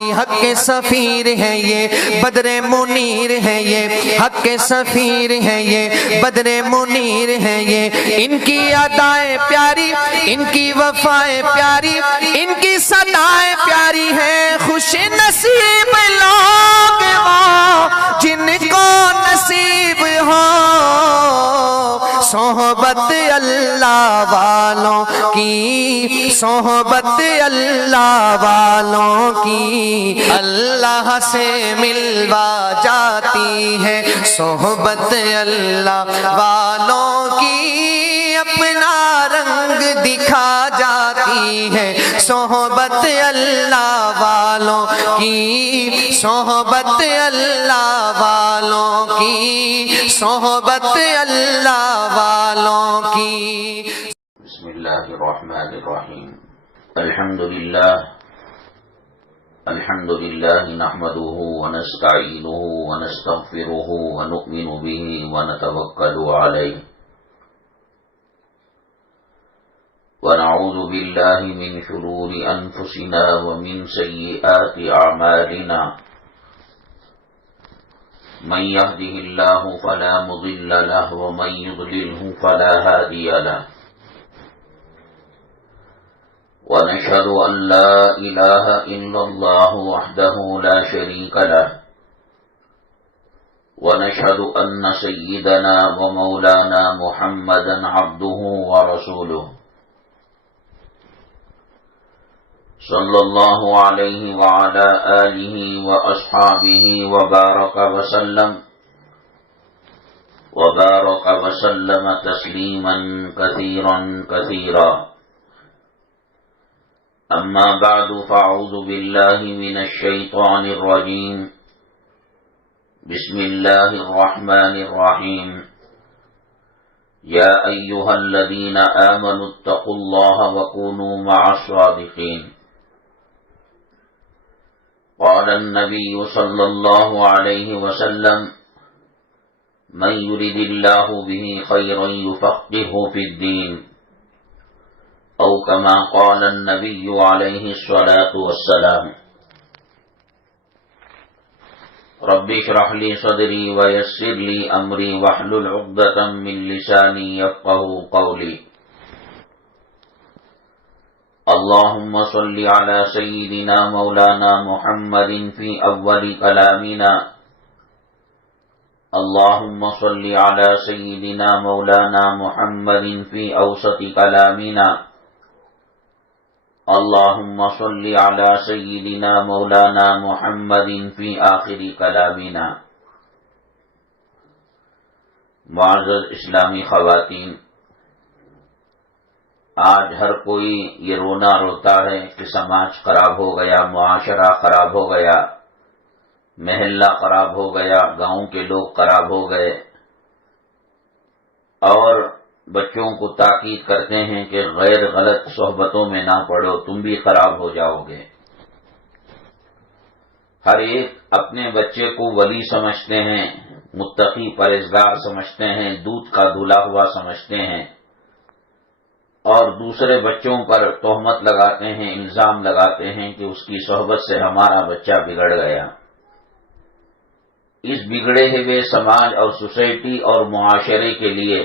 حق کے سفیر ہیں یہ بدر منیر ہیں یہ حق کے سفیر ہیں یہ بدر منیر ہیں یہ ان کی ادائیں پیاری ان کی وفائیں پیاری ان کی صدائیں پیاری ہیں خوش نصیب لوگ وہ جن کو نصیب ہو صحبت اللہ والوں کی صحبت اللہ والوں کی اللہ سے ملوا جاتی ہے صحبت اللہ والوں کی اپنا رنگ دکھا جاتی ہے صحبت اللہ والوں کی صحبت اللہ والوں کی صحبت اللہ والوں کی بسم اللہ الرحمن الرحیم الحمد للہ نحمده ونستعینه ونستغفره ونؤمن به ونتوکل علیہ ونعوذ باللہ من شرور انفسنا ومن سیئات اعمالنا من يهده الله فلا مضل له ومن يضلله فلا هادي له ونشهد أن لا إله إلا الله وحده لا شريك له ونشهد أن سيدنا ومولانا محمدا عبده ورسوله صلى الله عليه وعلى آله وأصحابه وبارك وسلم تسليما كثيرا كثيرا أما بعد فأعوذ بالله من الشيطان الرجيم بسم الله الرحمن الرحيم يا أيها الذين آمنوا اتقوا الله وكونوا مع الصادقين قال النبي صلى الله عليه وسلم من يرد الله به خيرا يفقهه في الدين أو كما قال النبي عليه الصلاة والسلام رب اشرح لي صدري ويسر لي أمري واحلل عقدة من لساني يفقهوا قولي اللهم صل على سيدنا مولانا محمد في أول كلامنا اللهم صل على سيدنا مولانا محمد في أوسط كلامنا اللهم صل على سيدنا مولانا محمد في آخر كلامنا معزز اسلامی خواتین، آج ہر کوئی یہ رونا روتا ہے کہ سماج خراب ہو گیا، معاشرہ خراب ہو گیا، محلہ خراب ہو گیا، گاؤں کے لوگ خراب ہو گئے، اور بچوں کو تاکید کرتے ہیں کہ غیر غلط صحبتوں میں نہ پڑو، تم بھی خراب ہو جاؤ گے۔ ہر ایک اپنے بچے کو ولی سمجھتے ہیں، متقی پرہیزگار سمجھتے ہیں، دودھ کا دھلا ہوا سمجھتے ہیں، اور دوسرے بچوں پر تہمت لگاتے ہیں، الزام لگاتے ہیں کہ اس کی صحبت سے ہمارا بچہ بگڑ گیا۔ اس بگڑے ہوئے سماج اور سوسائٹی اور معاشرے کے لیے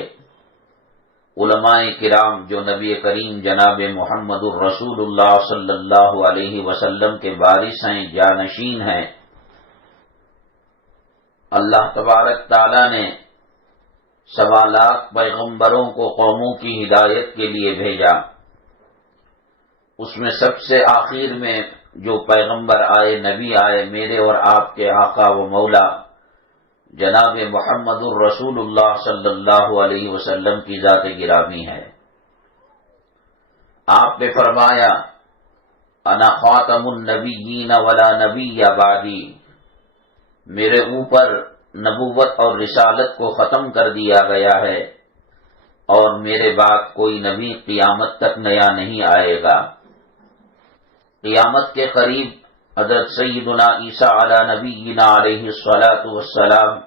علماء کرام جو نبی کریم جناب محمد الرسول اللہ صلی اللہ علیہ وسلم کے وارث ہیں، جانشین ہیں، اللہ تبارک تعالی نے 1.25 لاکھ پیغمبروں کو قوموں کی ہدایت کے لیے بھیجا۔ اس میں سب سے آخر میں جو پیغمبر آئے، نبی آئے، میرے اور آپ کے آقا و مولا جناب محمد الرسول اللہ صلی اللہ علیہ وسلم کی ذات گرامی ہے۔ آپ نے فرمایا انا خاتم النبیین ولا نبی بعدی، میرے اوپر نبوت اور رسالت کو ختم کر دیا گیا ہے اور میرے بعد کوئی نبی قیامت تک نیا نہیں آئے گا۔ قیامت کے قریب حضرت سیدنا عیسیٰ علی نبینا علیہ الصلاۃ والسلام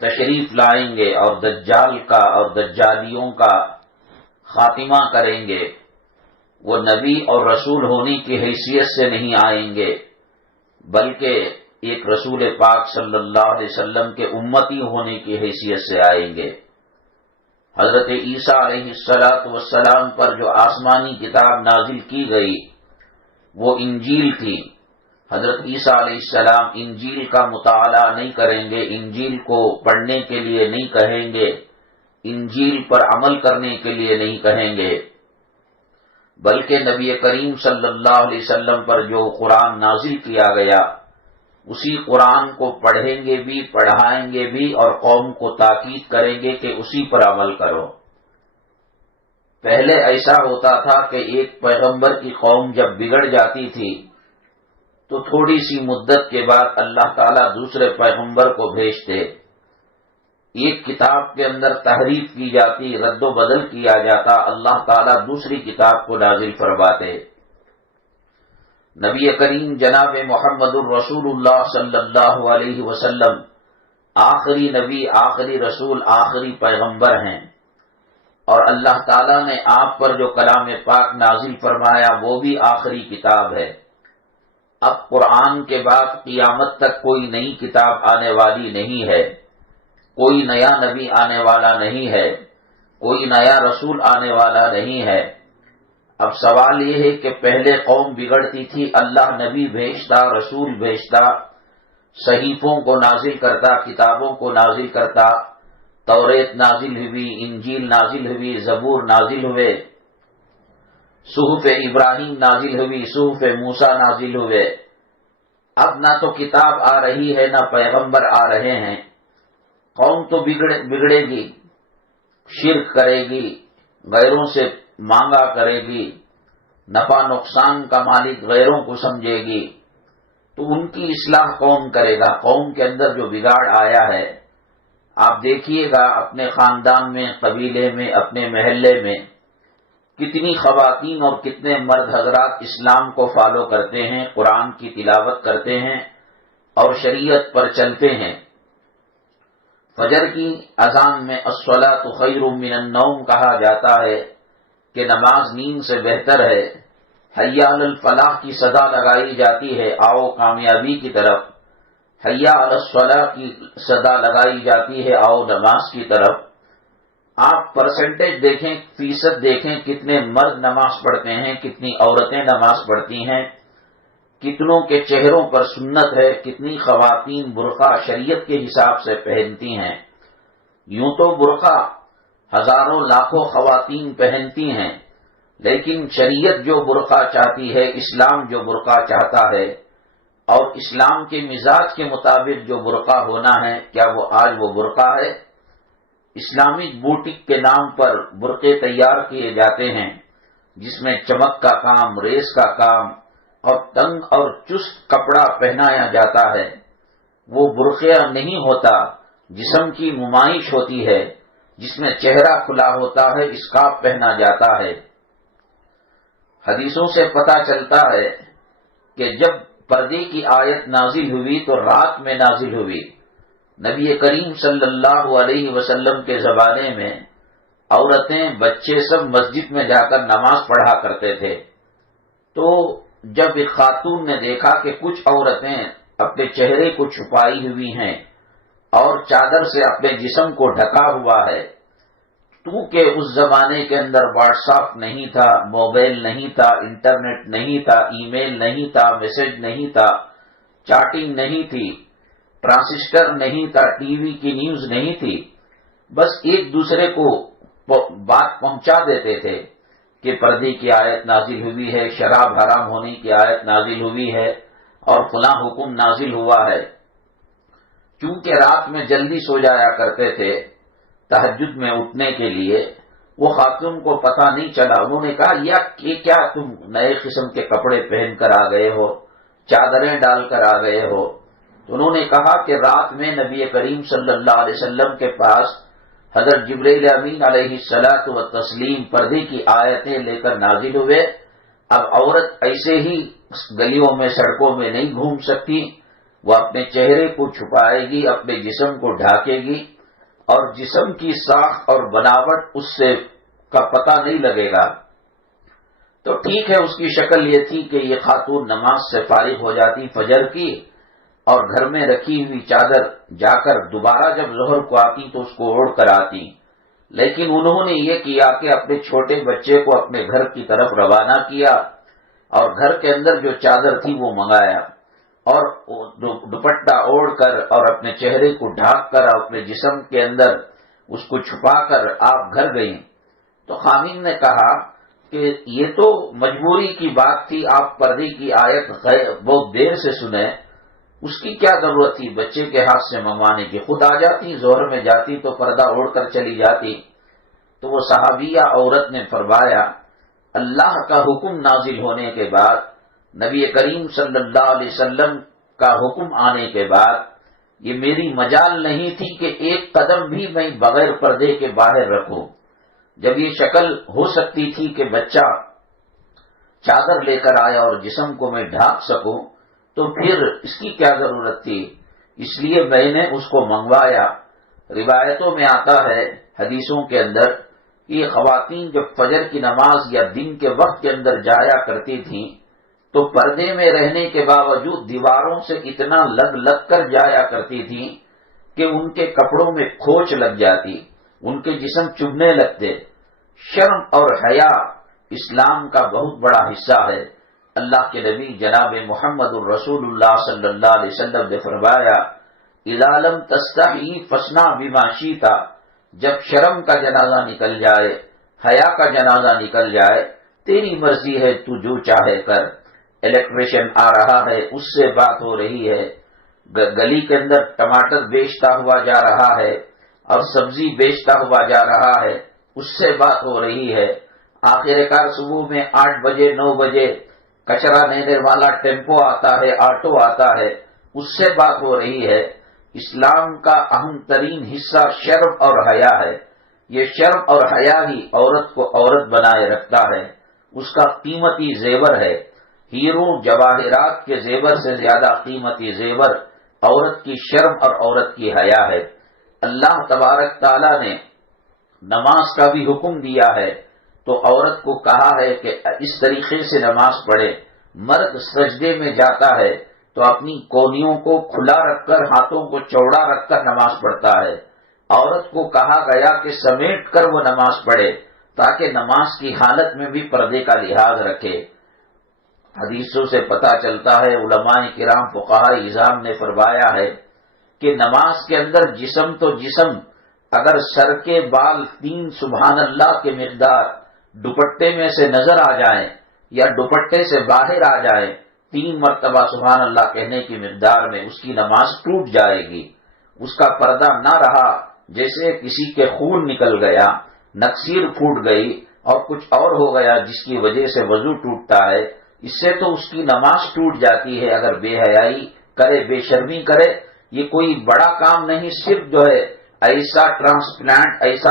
تشریف لائیں گے اور دجال کا اور دجالیوں کا خاتمہ کریں گے۔ وہ نبی اور رسول ہونے کی حیثیت سے نہیں آئیں گے، بلکہ ایک رسول پاک صلی اللہ علیہ وسلم کے امتی ہونے کی حیثیت سے آئیں گے۔ حضرت عیسیٰ علیہ السلام پر جو آسمانی کتاب نازل کی گئی وہ انجیل تھی۔ حضرت عیسیٰ علیہ السلام انجیل کا مطالعہ نہیں کریں گے، انجیل کو پڑھنے کے لیے نہیں کہیں گے، انجیل پر عمل کرنے کے لیے نہیں کہیں گے، بلکہ نبی کریم صلی اللہ علیہ وسلم پر جو قرآن نازل کیا گیا اسی قرآن کو پڑھیں گے بھی، پڑھائیں گے بھی، اور قوم کو تاکید کریں گے کہ اسی پر عمل کرو۔ پہلے ایسا ہوتا تھا کہ ایک پیغمبر کی قوم جب بگڑ جاتی تھی تو تھوڑی سی مدت کے بعد اللہ تعالیٰ دوسرے پیغمبر کو بھیجتے، ایک کتاب کے اندر تحریف کی جاتی، رد و بدل کیا جاتا، اللہ تعالیٰ دوسری کتاب کو نازل فرماتے۔ نبی کریم جناب محمد الرسول اللہ صلی اللہ علیہ وسلم آخری نبی، آخری رسول، آخری پیغمبر ہیں، اور اللہ تعالیٰ نے آپ پر جو کلام پاک نازل فرمایا وہ بھی آخری کتاب ہے۔ اب قرآن کے بعد قیامت تک کوئی نئی کتاب آنے والی نہیں ہے، کوئی نیا نبی آنے والا نہیں ہے، کوئی نیا رسول آنے والا نہیں ہے۔ اب سوال یہ ہے کہ پہلے قوم بگڑتی تھی، اللہ نبی بھیجتا، رسول بھیجتا، صحیفوں کو نازل کرتا، کتابوں کو نازل کرتا، توریت نازل ہوئی، انجیل نازل ہوئی، زبور نازل ہوئے، صحف ابراہیم نازل ہوئی، صحف موسیٰ نازل ہوئے۔ اب نہ تو کتاب آ رہی ہے نہ پیغمبر آ رہے ہیں، قوم تو بگڑے گی، شرک کرے گی، غیروں سے مانگا کرے گی، نفع نقصان کا مالک غیروں کو سمجھے گی، تو ان کی اصلاح کون کرے گا؟ قوم کے اندر جو بگاڑ آیا ہے، آپ دیکھیے گا اپنے خاندان میں، قبیلے میں، اپنے محلے میں کتنی خواتین اور کتنے مرد حضرات اسلام کو فالو کرتے ہیں، قرآن کی تلاوت کرتے ہیں اور شریعت پر چلتے ہیں۔ فجر کی اذان میں الصلاۃ خیر من النوم کہا جاتا ہے کہ نماز نیند سے بہتر ہے۔ حی علی الفلاح کی صدا لگائی جاتی ہے، آؤ کامیابی کی طرف۔ حی علی الصلاۃ کی صدا لگائی جاتی ہے، آؤ نماز کی طرف۔ آپ پرسنٹیج دیکھیں، فیصد دیکھیں، کتنے مرد نماز پڑھتے ہیں، کتنی عورتیں نماز پڑھتی ہیں، کتنوں کے چہروں پر سنت ہے، کتنی خواتین برقع شریعت کے حساب سے پہنتی ہیں۔ یوں تو برقع ہزاروں لاکھوں خواتین پہنتی ہیں، لیکن شریعت جو برقع چاہتی ہے، اسلام جو برقع چاہتا ہے، اور اسلام کے مزاج کے مطابق جو برقع ہونا ہے، کیا وہ آج وہ برقع ہے؟ اسلامک بوٹک کے نام پر برقعے تیار کیے جاتے ہیں جس میں چمک کا کام، ریس کا کام اور تنگ اور چست کپڑا پہنایا جاتا ہے۔ وہ برقعہ نہیں ہوتا، جسم کی نمائش ہوتی ہے جس میں چہرہ کھلا ہوتا ہے، اسکارف پہنا جاتا ہے۔ حدیثوں سے پتہ چلتا ہے کہ جب پردے کی آیت نازل ہوئی تو رات میں نازل ہوئی۔ نبی کریم صلی اللہ علیہ وسلم کے زمانے میں عورتیں، بچے سب مسجد میں جا کر نماز پڑھا کرتے تھے۔ تو جب ایک خاتون نے دیکھا کہ کچھ عورتیں اپنے چہرے کو چھپائی ہوئی ہیں اور چادر سے اپنے جسم کو ڈھکا ہوا ہے، کیونکہ اس زمانے کے اندر واٹس ایپ نہیں تھا، موبائل نہیں تھا، انٹرنیٹ نہیں تھا، ای میل نہیں تھا، میسج نہیں تھا، چیٹنگ نہیں تھی، ٹرانسسٹر نہیں تھا، ٹی وی کی نیوز نہیں تھی، بس ایک دوسرے کو بات پہنچا دیتے تھے کہ پردے کی آیت نازل ہوئی ہے، شراب حرام ہونے کی آیت نازل ہوئی ہے اور فلاں حکم نازل ہوا ہے۔ چونکہ رات میں جلدی سو جایا کرتے تھے تہجد میں اٹھنے کے لیے، وہ خاتون کو پتہ نہیں چلا۔ انہوں نے کہا یہ کیا تم نئے قسم کے کپڑے پہن کر آ گئے ہو، چادریں ڈال کر آ گئے ہو؟ تو انہوں نے کہا کہ رات میں نبی کریم صلی اللہ علیہ وسلم کے پاس حضرت جبرائیل امین علیہ الصلاۃ والتسلیم پردے کی آیتیں لے کر نازل ہوئے۔ اب عورت ایسے ہی گلیوں میں، سڑکوں میں نہیں گھوم سکتی، وہ اپنے چہرے کو چھپائے گی، اپنے جسم کو ڈھانکے گی، اور جسم کی ساخت اور بناوٹ اس سے کا پتہ نہیں لگے گا۔ تو ٹھیک ہے، اس کی شکل یہ تھی کہ یہ خاتون نماز سے فارغ ہو جاتی فجر کی، اور گھر میں رکھی ہوئی چادر جا کر دوبارہ جب ظہر کو آتی تو اس کو اوڑھ کر آتی، لیکن انہوں نے یہ کیا کہ اپنے چھوٹے بچے کو اپنے گھر کی طرف روانہ کیا اور گھر کے اندر جو چادر تھی وہ منگایا، اور دوپٹہ اوڑھ کر اور اپنے چہرے کو ڈھانک کر اور اپنے جسم کے اندر اس کو چھپا کر آپ گھر گئیں۔ تو خامین نے کہا کہ یہ تو مجبوری کی بات تھی، آپ پردے کی آیت بہت دیر سے سنیں، اس کی کیا ضرورت تھی بچے کے ہاتھ سے منگوانے کی، خود آ جاتی، ظہر میں جاتی تو پردہ اوڑھ کر چلی جاتی۔ تو وہ صحابیہ عورت نے فرمایا، اللہ کا حکم نازل ہونے کے بعد، نبی کریم صلی اللہ علیہ وسلم کا حکم آنے کے بعد، یہ میری مجال نہیں تھی کہ ایک قدم بھی میں بغیر پردے کے باہر رکھوں۔ جب یہ شکل ہو سکتی تھی کہ بچہ چادر لے کر آیا اور جسم کو میں ڈھانپ سکوں، تو پھر اس کی کیا ضرورت تھی؟ اس لیے میں نے اس کو منگوایا۔ روایتوں میں آتا ہے، حدیثوں کے اندر، کہ یہ خواتین جب فجر کی نماز یا دن کے وقت کے اندر جایا کرتی تھیں تو پردے میں رہنے کے باوجود دیواروں سے اتنا لگ کر جایا کرتی تھیں کہ ان کے کپڑوں میں کھوچ لگ جاتی، ان کے جسم چبھنے لگتے۔ شرم اور حیا اسلام کا بہت بڑا حصہ ہے۔ اللہ کے نبی جناب محمد الرسول اللہ صلی اللہ علیہ وسلم نے فرمایا، اذا لم تستحی فاصنع بما شئت، جب شرم کا جنازہ نکل جائے، حیا کا جنازہ نکل جائے، تیری مرضی ہے، تو جو چاہے کر۔ الیکٹریشین آ رہا ہے، اس سے بات ہو رہی ہے، گلی کے اندر ٹماٹر بیچتا ہوا جا رہا ہے اور سبزی بیچتا ہوا جا رہا ہے، اس سے بات ہو رہی ہے۔ آخر کار صبح میں 8 بجے 9 بجے کچرا لینے والا ٹیمپو آتا ہے، آٹو آتا ہے، اس سے بات ہو رہی ہے۔ اسلام کا اہم ترین حصہ شرم اور حیا ہے۔ یہ شرم اور حیا ہی عورت کو عورت بنائے رکھتا ہے، اس کا قیمتی زیور ہے۔ ہیرو جواہرات کے زیور سے زیادہ قیمتی زیور عورت کی شرم اور عورت کی حیا ہے۔ اللہ تبارک تعالیٰ نے نماز کا بھی حکم دیا ہے تو عورت کو کہا ہے کہ اس طریقے سے نماز پڑھے۔ مرد سجدے میں جاتا ہے تو اپنی کونیوں کو کھلا رکھ کر، ہاتھوں کو چوڑا رکھ کر نماز پڑھتا ہے۔ عورت کو کہا گیا کہ سمیٹ کر وہ نماز پڑھے تاکہ نماز کی حالت میں بھی پردے کا لحاظ رکھے۔ حدیثوں سے پتہ چلتا ہے، علماء کرام فقہاء اعظام نے فرمایا ہے کہ نماز کے اندر جسم تو جسم، اگر سر کے بال 3 سبحان اللہ کے مقدار دوپٹے میں سے نظر آ جائیں یا دوپٹے سے باہر آ جائیں 3 مرتبہ سبحان اللہ کہنے کی مقدار میں، اس کی نماز ٹوٹ جائے گی۔ اس کا پردہ نہ رہا، جیسے کسی کے خون نکل گیا، نکسیر پھوٹ گئی اور کچھ اور ہو گیا جس کی وجہ سے وضو ٹوٹتا ہے، اس سے تو اس کی نماز ٹوٹ جاتی ہے۔ اگر بے حیائی کرے، بے شرمی کرے، یہ کوئی بڑا کام نہیں، صرف جو ہے ایسا ٹرانسپلانٹ، ایسا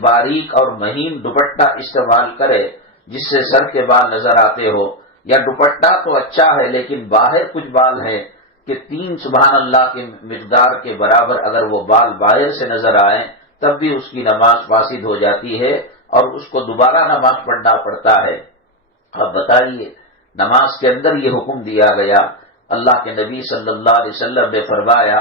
باریک اور مہین دوپٹہ استعمال کرے جس سے سر کے بال نظر آتے ہو، یا دوپٹہ تو اچھا ہے لیکن باہر کچھ بال ہیں کہ 3 سبحان اللہ کے مقدار کے برابر اگر وہ بال باہر سے نظر آئیں تب بھی اس کی نماز فاسد ہو جاتی ہے اور اس کو دوبارہ نماز پڑھنا پڑتا ہے۔ اب بتائیے، نماز کے اندر یہ حکم دیا گیا۔ اللہ کے نبی صلی اللہ علیہ وسلم نے فرمایا،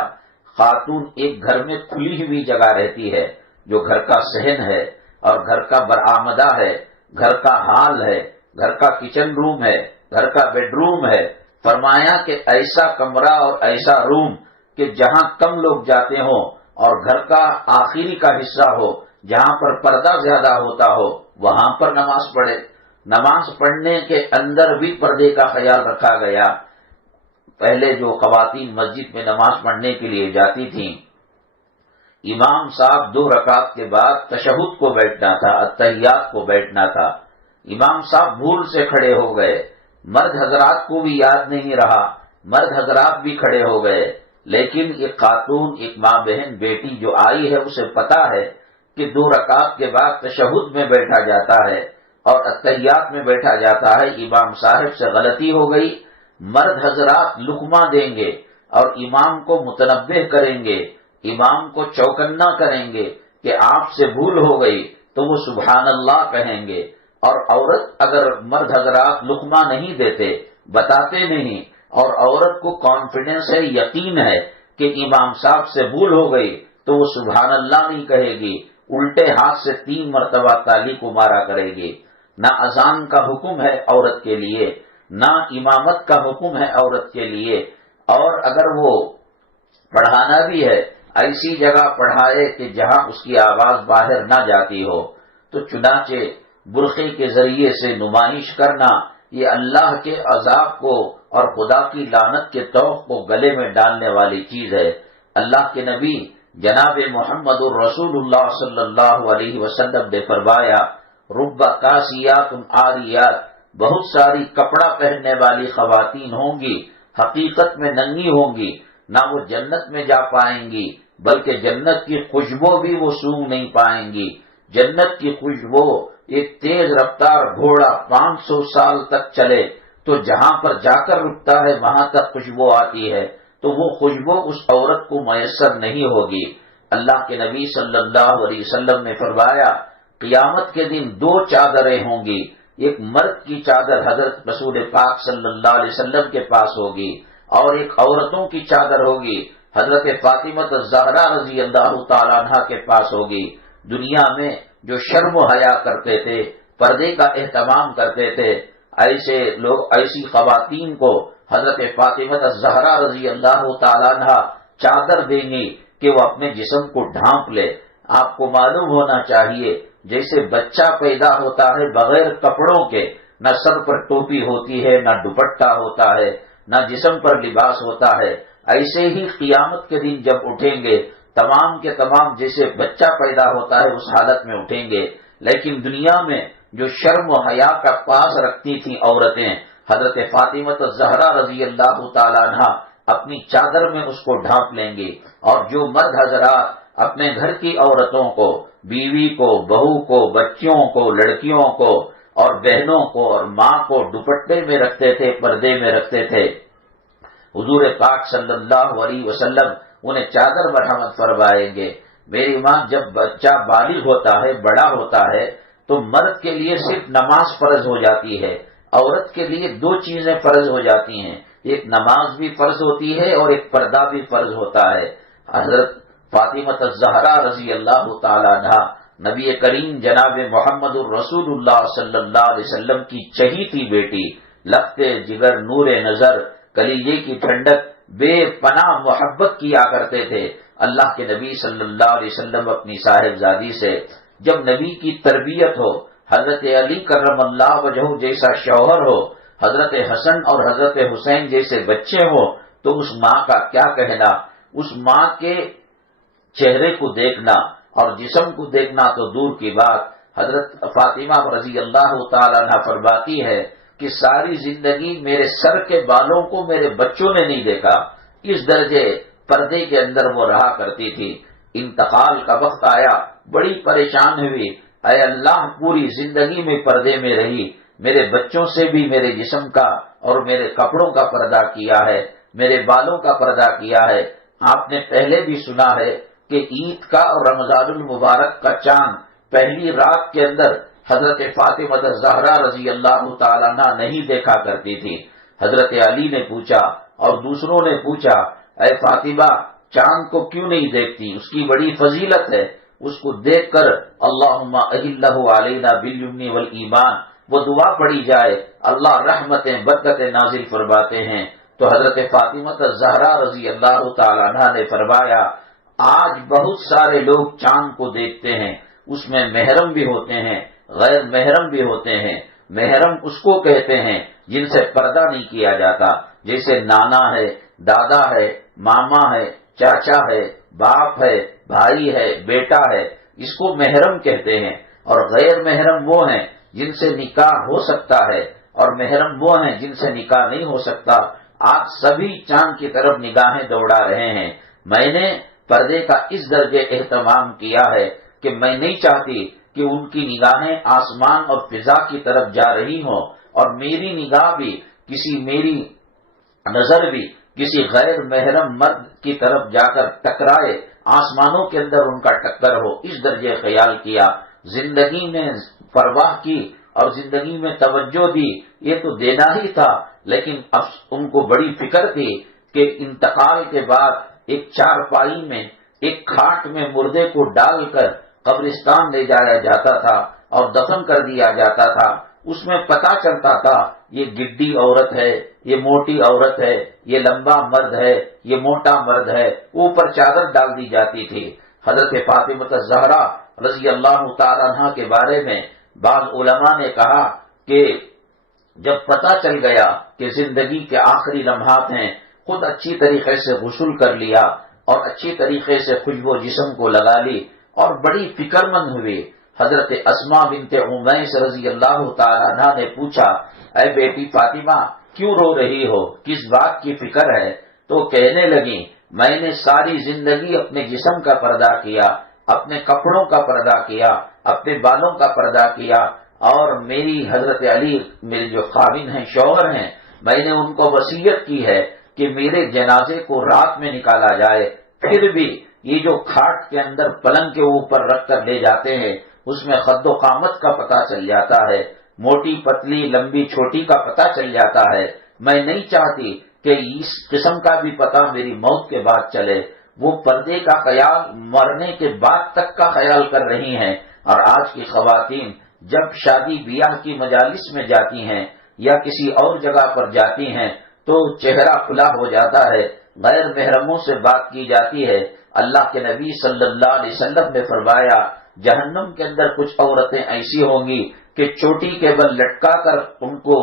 خاتون ایک گھر میں کھلی ہوئی جگہ رہتی ہے جو گھر کا صحن ہے اور گھر کا برآمدہ ہے، گھر کا ہال ہے، گھر کا کچن روم ہے، گھر کا بیڈ روم ہے۔ فرمایا کہ ایسا کمرہ اور ایسا روم کہ جہاں کم لوگ جاتے ہوں اور گھر کا آخری کا حصہ ہو جہاں پر پردہ زیادہ ہوتا ہو، وہاں پر نماز پڑھے۔ نماز پڑھنے کے اندر بھی پردے کا خیال رکھا گیا۔ پہلے جو خواتین مسجد میں نماز پڑھنے کے لیے جاتی تھیں، امام صاحب 2 رکعت کے بعد تشہد کو بیٹھنا تھا، اتحیات کو بیٹھنا تھا۔ امام صاحب بھول سے کھڑے ہو گئے، مرد حضرات کو بھی یاد نہیں رہا، مرد حضرات بھی کھڑے ہو گئے، لیکن ایک خاتون، ایک ماں بہن بیٹی جو آئی ہے اسے پتا ہے کہ 2 رکعت کے بعد تشہد میں بیٹھا جاتا ہے اور اتحیات میں بیٹھا جاتا ہے۔ امام صاحب سے غلطی ہو گئی، مرد حضرات لقمہ دیں گے اور امام کو متنبہ کریں گے، امام کو چوکنا کریں گے کہ آپ سے بھول ہو گئی، تو وہ سبحان اللہ کہیں گے اور عورت اگر مرد حضرات لقمہ نہیں دیتے، بتاتے نہیں، اور عورت کو کانفیڈنس ہے، یقین ہے کہ امام صاحب سے بھول ہو گئی تو وہ سبحان اللہ نہیں کہے گی، الٹے ہاتھ سے 3 مرتبہ تالی کو مارا کرے گی۔ نہ اذان کا حکم ہے عورت کے لیے، نہ امامت کا حکم ہے عورت کے لیے، اور اگر وہ پڑھانا بھی ہے ایسی جگہ پڑھائے کہ جہاں اس کی آواز باہر نہ جاتی ہو۔ تو چنانچہ برقعے کے ذریعے سے نمائش کرنا یہ اللہ کے عذاب کو اور خدا کی لعنت کے طوق کو گلے میں ڈالنے والی چیز ہے۔ اللہ کے نبی جناب محمد الرسول اللہ صلی اللہ علیہ وسلم نے فرمایا، رب کاسیات عاریات، بہت ساری کپڑا پہننے والی خواتین ہوں گی، حقیقت میں ننگی ہوں گی، نہ وہ جنت میں جا پائیں گی بلکہ جنت کی خوشبو بھی وہ سونگھ نہیں پائیں گی۔ جنت کی خوشبو ایک تیز رفتار گھوڑا 500 سال تک چلے تو جہاں پر جا کر رکتا ہے وہاں تک خوشبو آتی ہے، تو وہ خوشبو اس عورت کو میسر نہیں ہوگی۔ اللہ کے نبی صلی اللہ علیہ وسلم نے فرمایا، قیامت کے دن 2 چادریں ہوں گی، ایک مرد کی چادر حضرت رسول پاک صلی اللہ علیہ وسلم کے پاس ہوگی، اور ایک عورتوں کی چادر ہوگی، حضرت فاطمہ الزہرا رضی اللہ تعالیٰ عنہ کے پاس ہوگی۔ دنیا میں جو شرم و حیا کرتے تھے، پردے کا اہتمام کرتے تھے، ایسے لوگ، ایسی خواتین کو حضرت فاطمہ الزہرا رضی اللہ تعالیٰ عنہ چادر دیں گی کہ وہ اپنے جسم کو ڈھانپ لے۔ آپ کو معلوم ہونا چاہیے جیسے بچہ پیدا ہوتا ہے بغیر کپڑوں کے، نہ سر پر ٹوپی ہوتی ہے، نہ دوپٹہ ہوتا ہے، نہ جسم پر لباس ہوتا ہے، ایسے ہی قیامت کے دن جب اٹھیں گے تمام کے تمام جیسے بچہ پیدا ہوتا ہے اس حالت میں اٹھیں گے۔ لیکن دنیا میں جو شرم و حیا کا پاس رکھتی تھیں عورتیں، حضرت فاطمہ الزہرا رضی اللہ تعالیٰ عنہ اپنی چادر میں اس کو ڈھانپ لیں گی، اور جو مرد حضرات اپنے گھر کی عورتوں کو، بیوی کو، بہو کو، بچیوں کو، لڑکیوں کو اور بہنوں کو اور ماں کو دوپٹے میں رکھتے تھے، پردے میں رکھتے تھے، حضور پاک صلی اللہ علیہ وسلم انہیں چادر مرحمت فرمائیں گے۔ میری ماں، جب بچہ بالغ ہوتا ہے، بڑا ہوتا ہے، تو مرد کے لیے صرف نماز فرض ہو جاتی ہے، عورت کے لیے 2 چیزیں فرض ہو جاتی ہیں، ایک نماز بھی فرض ہوتی ہے اور ایک پردہ بھی فرض ہوتا ہے۔ حضرت فاطمہ الزہرا رضی اللہ تعالی عنہا نبی کریم جناب محمد الرسول اللہ صلی اللہ علیہ وسلم کی چہیتی بیٹی، لختے جگر، نور نظر، کلیجے کی ٹھنڈک، بے پناہ محبت کیا کرتے تھے اللہ کے نبی صلی اللہ علیہ وسلم اپنی صاحبزادی سے۔ جب نبی کی تربیت ہو، حضرت علی کرم اللہ وجہہ جیسا شوہر ہو، حضرت حسن اور حضرت حسین جیسے بچے ہوں، تو اس ماں کا کیا کہنا، اس ماں کے چہرے کو دیکھنا اور جسم کو دیکھنا تو دور کی بات۔ حضرت فاطمہ رضی اللہ تعالیٰ عنہ فرماتی ہے کہ ساری زندگی میرے سر کے بالوں کو میرے بچوں نے نہیں دیکھا، اس درجے پردے کے اندر وہ رہا کرتی تھی۔ انتقال کا وقت آیا، بڑی پریشان ہوئی، اے اللہ پوری زندگی میں پردے میں رہی، میرے بچوں سے بھی میرے جسم کا اور میرے کپڑوں کا پردہ کیا ہے، میرے بالوں کا پردہ کیا ہے۔ آپ نے پہلے بھی سنا ہے کہ عید کا اور رمضان المبارک کا چاند پہلی رات کے اندر حضرت فاطمہ الزہرا رضی اللہ تعالیٰ عنہ نہیں دیکھا کرتی تھی۔ حضرت علی نے پوچھا اور دوسروں نے پوچھا، اے فاطمہ چاند کو کیوں نہیں دیکھتی؟ اس کی بڑی فضیلت ہے، اس کو دیکھ کر اللہم اہلہ علینا بالیمن والایمان وہ دعا پڑھی جائے، اللہ رحمتیں برکتیں نازل فرماتے ہیں۔ تو حضرت فاطمہ الزہرا رضی اللہ تعالیٰ عنہ نے فرمایا، آج بہت سارے لوگ چاند کو دیکھتے ہیں، اس میں محرم بھی ہوتے ہیں، غیر محرم بھی ہوتے ہیں۔ محرم اس کو کہتے ہیں جن سے پردہ نہیں کیا جاتا، جیسے نانا ہے، دادا ہے، ماما ہے، چاچا ہے، باپ ہے، بھائی ہے، بیٹا ہے، اس کو محرم کہتے ہیں۔ اور غیر محرم وہ ہیں جن سے نکاح ہو سکتا ہے، اور محرم وہ ہیں جن سے نکاح نہیں ہو سکتا۔ آج سبھی چاند کی طرف نگاہیں دوڑا رہے ہیں۔ میں نے پردے کا اس درجے اہتمام کیا ہے کہ میں نہیں چاہتی کہ ان کی نگاہیں آسمان اور فضا کی طرف جا رہی ہوں، اور میری نگاہ بھی میری نظر بھی کسی غیر محرم مرد کی طرف جا کر ٹکرائے، آسمانوں کے اندر ان کا ٹکر ہو، اس درجے خیال کیا۔ زندگی میں پرواہ کی اور زندگی میں توجہ دی، یہ تو دینا ہی تھا، لیکن اب ان کو بڑی فکر تھی کہ انتقال کے بعد ایک چارپائی میں، ایک کھاٹ میں مردے کو ڈال کر قبرستان لے جایا جاتا تھا اور دفن کر دیا جاتا تھا۔ اس میں پتہ چلتا تھا یہ گڈی عورت ہے، یہ موٹی عورت ہے، یہ لمبا مرد ہے، یہ موٹا مرد ہے، اوپر چادر ڈال دی جاتی تھی۔ حضرت فاطمہ الزہرا رضی اللہ تعالی عنہا کے بارے میں بعض علماء نے کہا کہ جب پتہ چل گیا کہ زندگی کے آخری لمحات ہیں، خود اچھی طریقے سے غسل کر لیا اور اچھی طریقے سے خوشبو جسم کو لگا لی اور بڑی فکر مند ہوئی۔ حضرت اسماء بنت امیس رضی اللہ تعالی عنہ نے پوچھا، اے بیٹی فاطمہ کیوں رو رہی ہو، کس بات کی فکر ہے؟ تو کہنے لگی، میں نے ساری زندگی اپنے جسم کا پردہ کیا، اپنے کپڑوں کا پردہ کیا، اپنے بالوں کا پردہ کیا، اور میری حضرت علی میرے جو خاوند ہیں، شوہر ہیں، میں نے ان کو وصیت کی ہے کہ میرے جنازے کو رات میں نکالا جائے، پھر بھی یہ جو کھاٹ کے اندر پلنگ کے اوپر رکھ کر لے جاتے ہیں اس میں خد و قامت کا پتہ چل جاتا ہے، موٹی پتلی لمبی چھوٹی کا پتہ چل جاتا ہے۔ میں نہیں چاہتی کہ اس قسم کا بھی پتہ میری موت کے بعد چلے۔ وہ پردے کا خیال مرنے کے بعد تک کا خیال کر رہی ہیں، اور آج کی خواتین جب شادی بیاہ کی مجالس میں جاتی ہیں یا کسی اور جگہ پر جاتی ہیں تو چہرہ کھلا ہو جاتا ہے، غیر محرموں سے بات کی جاتی ہے۔ اللہ کے نبی صلی اللہ علیہ وسلم نے فرمایا جہنم کے اندر کچھ عورتیں ایسی ہوں گی کہ چوٹی کے بل لٹکا کر ان کو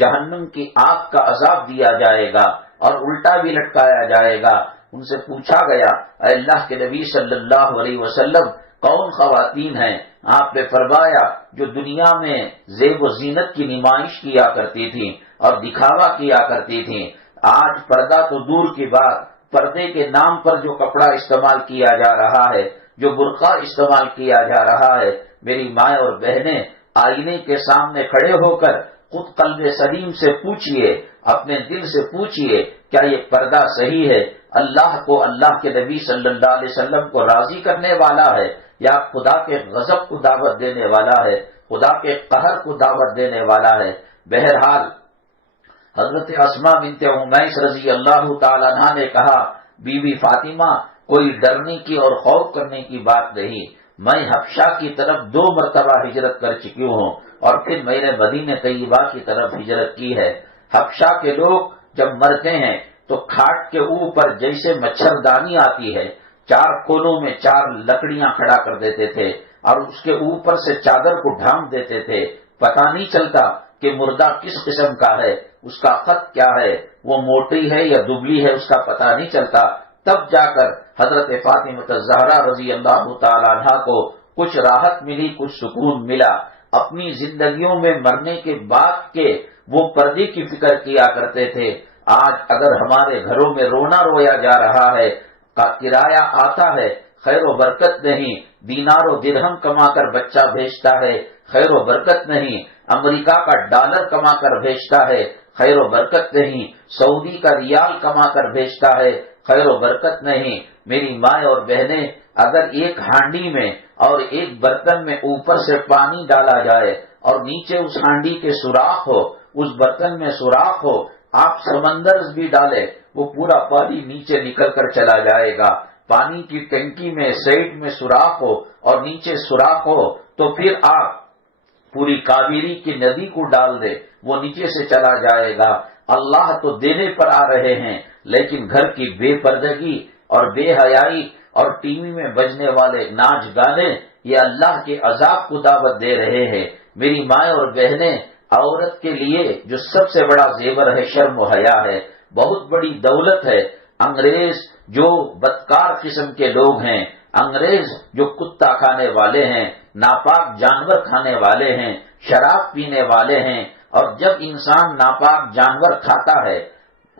جہنم کی آگ کا عذاب دیا جائے گا اور الٹا بھی لٹکایا جائے گا۔ ان سے پوچھا گیا، اے اللہ کے نبی صلی اللہ علیہ وسلم کون خواتین ہیں؟ آپ نے فرمایا جو دنیا میں زیب و زینت کی نمائش کیا کرتی تھیں اور دکھاوا کیا کرتی تھیں۔ آج پردہ تو دور کی بات، پردے کے نام پر جو کپڑا استعمال کیا جا رہا ہے، جو برقع استعمال کیا جا رہا ہے، میری ماں اور بہنیں آئینے کے سامنے کھڑے ہو کر خود قلب سلیم سے پوچھئے، اپنے دل سے پوچھئے کیا یہ پردہ صحیح ہے؟ اللہ کو، اللہ کے نبی صلی اللہ علیہ وسلم کو راضی کرنے والا ہے یا خدا کے غضب کو دعوت دینے والا ہے، خدا کے قہر کو دعوت دینے والا ہے؟ بہرحال حضرت اسماء بنت امیس رضی اللہ تعالی عنہ نے کہا، بی بی فاطمہ کوئی ڈرنے کی اور خوف کرنے کی بات نہیں، میں حبشہ کی طرف 2 مرتبہ ہجرت کر چکی ہوں اور پھر میں نے مدینہ طیبہ کی طرف ہجرت کی ہے۔ حبشہ کے لوگ جب مرتے ہیں تو کھاٹ کے اوپر جیسے مچھردانی آتی ہے، 4 کونوں میں 4 لکڑیاں کھڑا کر دیتے تھے اور اس کے اوپر سے چادر کو ڈھانپ دیتے تھے، پتہ نہیں چلتا کہ مردہ کس قسم کا ہے، اس کا خط کیا ہے، وہ موٹی ہے یا دبلی ہے، اس کا پتہ نہیں چلتا۔ تب جا کر حضرت فاطمہ الزہرا رضی اللہ تعالی عنہا کو کچھ راحت ملی، کچھ سکون ملا۔ اپنی زندگیوں میں مرنے کے بعد کے وہ پردے کی فکر کیا کرتے تھے۔ آج اگر ہمارے گھروں میں رونا رویا جا رہا ہے، کا کرایہ آتا ہے، خیر و برکت نہیں، دینار و درہم کما کر بچہ بھیجتا ہے، خیر و برکت نہیں، امریکہ کا ڈالر کما کر بھیجتا ہے، خیر و برکت نہیں، سعودی کا ریال کما کر بھیجتا ہے، خیر و برکت نہیں۔ میری ماں اور بہنیں، اگر ایک ہانڈی میں اور ایک برتن میں اوپر سے پانی ڈالا جائے اور نیچے اس ہانڈی کے سوراخ ہو، اس برتن میں سوراخ ہو، آپ سمندر بھی ڈالے وہ پورا پانی نیچے نکل کر چلا جائے گا۔ پانی کی ٹنکی میں سائڈ میں سوراخ ہو اور نیچے سوراخ ہو تو پھر آپ پوری کاویری کی ندی کو ڈال دے، وہ نیچے سے چلا جائے گا۔ اللہ تو دینے پر آ رہے ہیں، لیکن گھر کی بے پردگی اور بے حیائی اور ٹی وی میں بجنے والے ناچ گانے یہ اللہ کے عذاب کو دعوت دے رہے ہیں۔ میری ماں اور بہنیں، عورت کے لیے جو سب سے بڑا زیور ہے شرم و حیا ہے، بہت بڑی دولت ہے۔ انگریز جو بدکار قسم کے لوگ ہیں، انگریز جو کتا کھانے والے ہیں، ناپاک جانور کھانے والے ہیں، شراب پینے والے ہیں، اور جب انسان ناپاک جانور کھاتا ہے،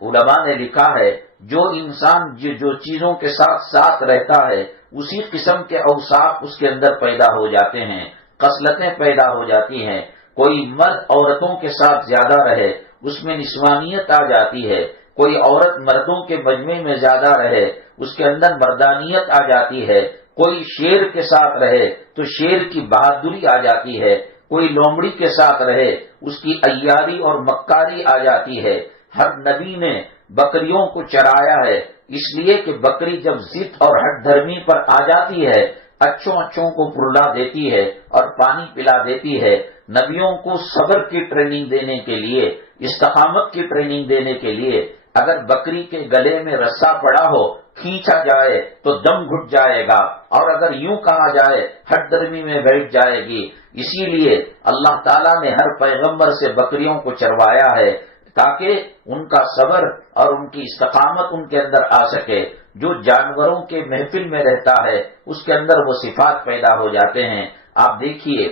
علماء نے لکھا ہے جو انسان جو چیزوں کے ساتھ ساتھ رہتا ہے اسی قسم کے اوصاف اس کے اندر پیدا ہو جاتے ہیں، خصلتیں پیدا ہو جاتی ہیں۔ کوئی مرد عورتوں کے ساتھ زیادہ رہے اس میں نسوانیت آ جاتی ہے، کوئی عورت مردوں کے مجمع میں زیادہ رہے اس کے اندر مردانیت آ جاتی ہے، کوئی شیر کے ساتھ رہے تو شیر کی بہادری آ جاتی ہے، کوئی لومڑی کے ساتھ رہے اس کی عیاری اور مکاری آ جاتی ہے۔ ہر نبی نے بکریوں کو چرایا ہے، اس لیے کہ بکری جب ضد اور ہٹ دھرمی پر آ جاتی ہے اچھوں کو پرلا دیتی ہے اور پانی پلا دیتی ہے۔ نبیوں کو صبر کی ٹریننگ دینے کے لیے، استقامت کی ٹریننگ دینے کے لیے، اگر بکری کے گلے میں رسا پڑا ہو کھینچا جائے تو دم گھٹ جائے گا، اور اگر یوں کہا جائے ہٹ درمی میں بیٹھ جائے گی۔ اسی لیے اللہ تعالیٰ نے ہر پیغمبر سے بکریوں کو چروایا ہے تاکہ ان کا صبر اور ان کی استقامت ان کے اندر آ سکے۔ جو جانوروں کے محفل میں رہتا ہے اس کے اندر وہ صفات پیدا ہو جاتے ہیں۔ آپ دیکھیے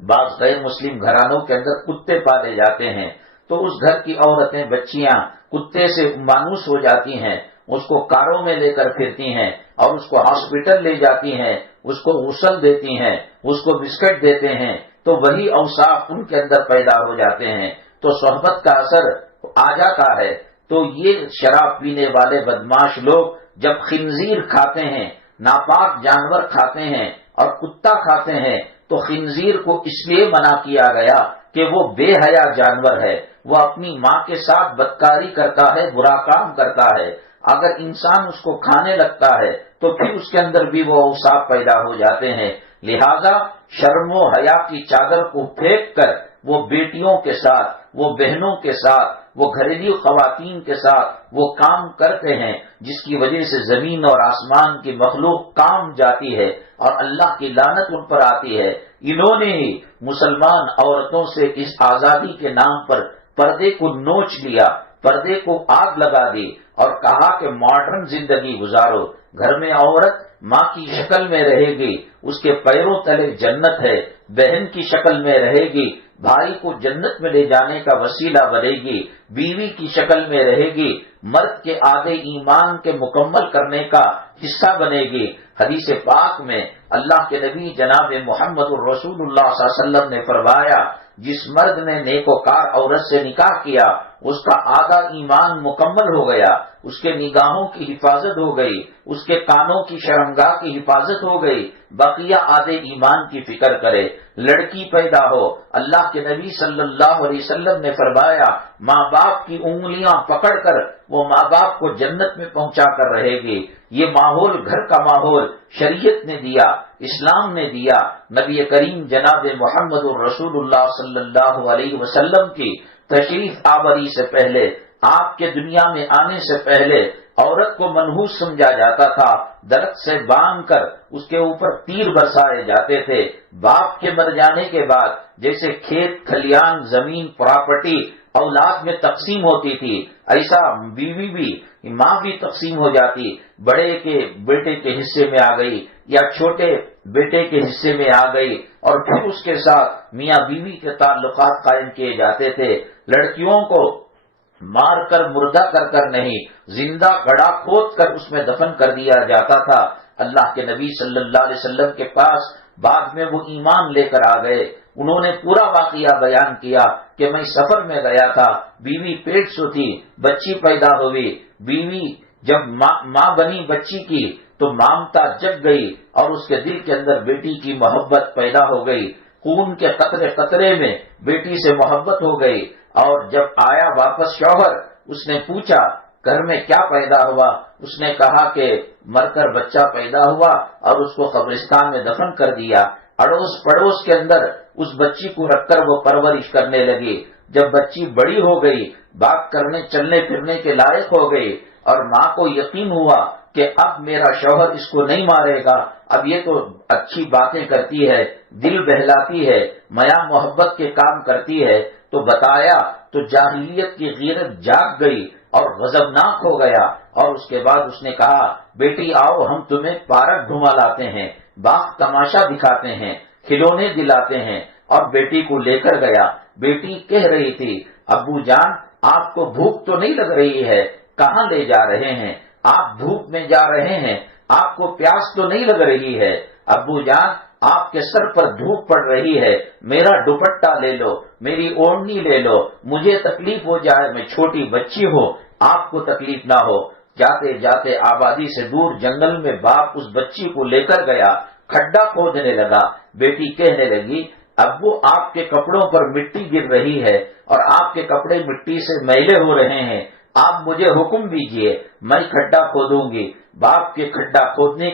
بعض غیر مسلم گھرانوں کے اندر کتے پالے جاتے ہیں تو اس گھر کی عورتیں بچیاں کتے سے مانوس ہو جاتی ہیں، اس کو کاروں میں لے کر پھرتی ہیں اور اس کو ہاسپٹل لے جاتی ہیں، اس کو غسل دیتی ہیں، اس کو بسکٹ دیتے ہیں، تو وہی اوصاف ان کے اندر پیدا ہو جاتے ہیں، تو صحبت کا اثر آ جاتا ہے۔ تو یہ شراب پینے والے بدماش لوگ جب خنزیر کھاتے ہیں، ناپاک جانور کھاتے ہیں اور کتا کھاتے ہیں، تو خنزیر کو اس لیے منع کیا گیا کہ وہ بے حیا جانور ہے، وہ اپنی ماں کے ساتھ بدکاری کرتا ہے، برا کام کرتا ہے۔ اگر انسان اس کو کھانے لگتا ہے تو پھر اس کے اندر بھی وہ اوصاف پیدا ہو جاتے ہیں۔ لہذا شرم و حیا کی چادر کو پھینک کر وہ بیٹیوں کے ساتھ، وہ بہنوں کے ساتھ، وہ گھریلو خواتین کے ساتھ وہ کام کرتے ہیں، جس کی وجہ سے زمین اور آسمان کی مخلوق کام جاتی ہے اور اللہ کی لعنت ان پر آتی ہے۔ انہوں نے ہی مسلمان عورتوں سے اس آزادی کے نام پر پردے کو نوچ لیا، پردے کو آگ لگا دی اور کہا کہ ماڈرن زندگی گزارو۔ گھر میں عورت ماں کی شکل میں رہے گی، اس کے پیروں تلے جنت ہے، بہن کی شکل میں رہے گی، بھائی کو جنت میں لے جانے کا وسیلہ بنے گی، بیوی کی شکل میں رہے گی، مرد کے آدھے ایمان کے مکمل کرنے کا حصہ بنے گی۔ حدیث پاک میں اللہ کے نبی جناب محمد الرسول اللہ صلی اللہ علیہ وسلم نے فرمایا جس مرد نے نیکوکار عورت سے نکاح کیا اس کا آدھا ایمان مکمل ہو گیا، اس کے نگاہوں کی حفاظت ہو گئی، اس کے کانوں کی شرمگاہ کی حفاظت ہو گئی، بقیہ آدھے ایمان کی فکر کرے۔ لڑکی پیدا ہو، اللہ کے نبی صلی اللہ علیہ وسلم نے فرمایا ماں باپ کی انگلیاں پکڑ کر وہ ماں باپ کو جنت میں پہنچا کر رہے گی۔ یہ ماحول، گھر کا ماحول شریعت نے دیا، اسلام نے دیا۔ نبی کریم جناب محمد الرسول اللہ صلی اللہ علیہ وسلم کی تشریف آوری سے پہلے، آپ کے دنیا میں آنے سے پہلے عورت کو منحوس سمجھا جاتا تھا، درخت سے باندھ کر اس کے اوپر تیر برسائے جاتے تھے۔ باپ کے مر جانے کے بعد جیسے کھیت کھلیان زمین پراپرٹی اولاد میں تقسیم ہوتی تھی، ایسا بیوی بھی ماں بھی تقسیم ہو جاتی، بڑے کے بیٹے کے حصے میں آ گئی یا چھوٹے بیٹے کے حصے میں آ گئی، اور پھر اس کے ساتھ میاں بیوی کے تعلقات قائم کیے جاتے تھے۔ لڑکیوں کو مار کر مردہ کر کر نہیں، زندہ گڑھا کھود کر اس میں دفن کر دیا جاتا تھا۔ اللہ کے نبی صلی اللہ علیہ وسلم کے پاس بعد میں وہ ایمان لے کر آ گئے، انہوں نے پورا واقعہ بیان کیا کہ میں سفر میں گیا تھا، بیوی پیٹ سے تھی، بچی پیدا ہوئی، بیوی جب ماں بنی بچی کی تو مامتا جگ گئی اور اس کے دل کے اندر بیٹی کی محبت پیدا ہو گئی، خون کے قطرے قطرے میں بیٹی سے محبت ہو گئی، اور جب آیا واپس شوہر، اس نے پوچھا گھر میں کیا پیدا ہوا، اس نے کہا کہ مر کر بچہ پیدا ہوا اور اس کو قبرستان میں دفن کر دیا۔ اڑوس پڑوس کے اندر اس بچی کو رکھ کر وہ پرورش کرنے لگی۔ جب بچی بڑی ہو گئی، بات کرنے چلنے پھرنے کے لائق ہو گئی، اور ماں کو یقین ہوا کہ اب میرا شوہر اس کو نہیں مارے گا، اب یہ تو اچھی باتیں کرتی ہے، دل بہلاتی ہے، میاں محبت کے کام کرتی ہے، تو بتایا تو جاہلیت کی غیرت جاگ گئی اور غضبناک ہو گیا، اور اس کے بعد اس نے کہا بیٹی آؤ ہم تمہیں پارک گھما لاتے ہیں، باغ تماشا دکھاتے ہیں، کھلونے دلاتے ہیں، اور بیٹی کو لے کر گیا۔ بیٹی کہہ رہی تھی ابو جان آپ کو بھوک تو نہیں لگ رہی ہے، کہاں لے جا رہے ہیں آپ، دھوپ میں جا رہے ہیں، آپ کو پیاس تو نہیں لگ رہی ہے، ابو جان آپ کے سر پر دھوپ پڑ رہی ہے، میرا دوپٹہ لے لو، میری اوڑھنی لے لو، مجھے تکلیف ہو جائے، میں چھوٹی بچی ہوں، آپ کو تکلیف نہ ہو۔ جاتے جاتے آبادی سے دور جنگل میں باپ اس بچی کو لے کر گیا، کھڈا کھودنے لگا، بیٹی کہنے لگی اب وہ آپ کے کپڑوں پر مٹی گر رہی ہے اور آپ کے کپڑے مٹی سے میلے ہو رہے ہیں، آپ مجھے حکم دیجئے، میں کھڈا کھودوں گی۔ باپ کے کھڈا کھودنے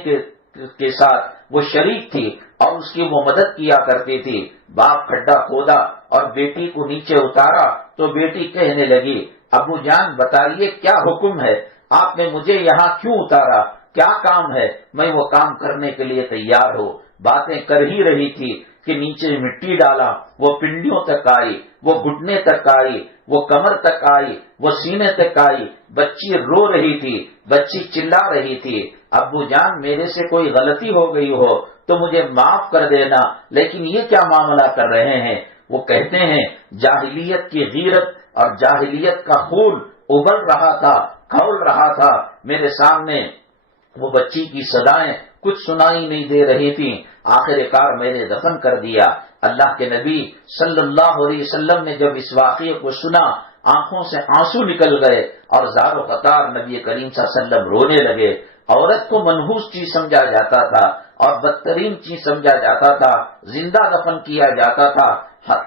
کے ساتھ وہ شریک تھی اور اس کی وہ مدد کیا کرتی تھی۔ باپ کھڈا کھودا اور بیٹی کو نیچے اتارا تو بیٹی کہنے لگی، ابو جان بتائیے کیا حکم ہے، آپ نے مجھے یہاں کیوں اتارا، کیا کام ہے، میں وہ کام کرنے کے لیے تیار ہوں۔ باتیں کر ہی رہی تھی کہ نیچے مٹی ڈالا، وہ پنڈیوں تک آئی، وہ گھٹنے تک آئی، وہ کمر تک آئی، وہ سینے تک آئی۔ بچی رو رہی تھی، بچی چلا رہی تھی، ابو جان میرے سے کوئی غلطی ہو گئی ہو تو مجھے معاف کر دینا، لیکن یہ کیا معاملہ کر رہے ہیں۔ وہ کہتے ہیں جاہلیت کی غیرت اور جاہلیت کا خون ابل رہا تھا، کھول رہا تھا میرے سامنے۔ وہ بچی کی صدائیں کچھ سنائی نہیں دے رہی تھی، آخر کار میں نے دفن کر دیا۔ اللہ کے نبی صلی اللہ علیہ وسلم نے جب اس واقعے کو سنا، آنکھوں سے آنسو نکل گئے اور زار و قطار نبی کریم صلی اللہ علیہ وسلم رونے لگے۔ عورت کو منحوس چیز سمجھا جاتا تھا اور بدترین چیز سمجھا جاتا تھا، زندہ دفن کیا جاتا تھا۔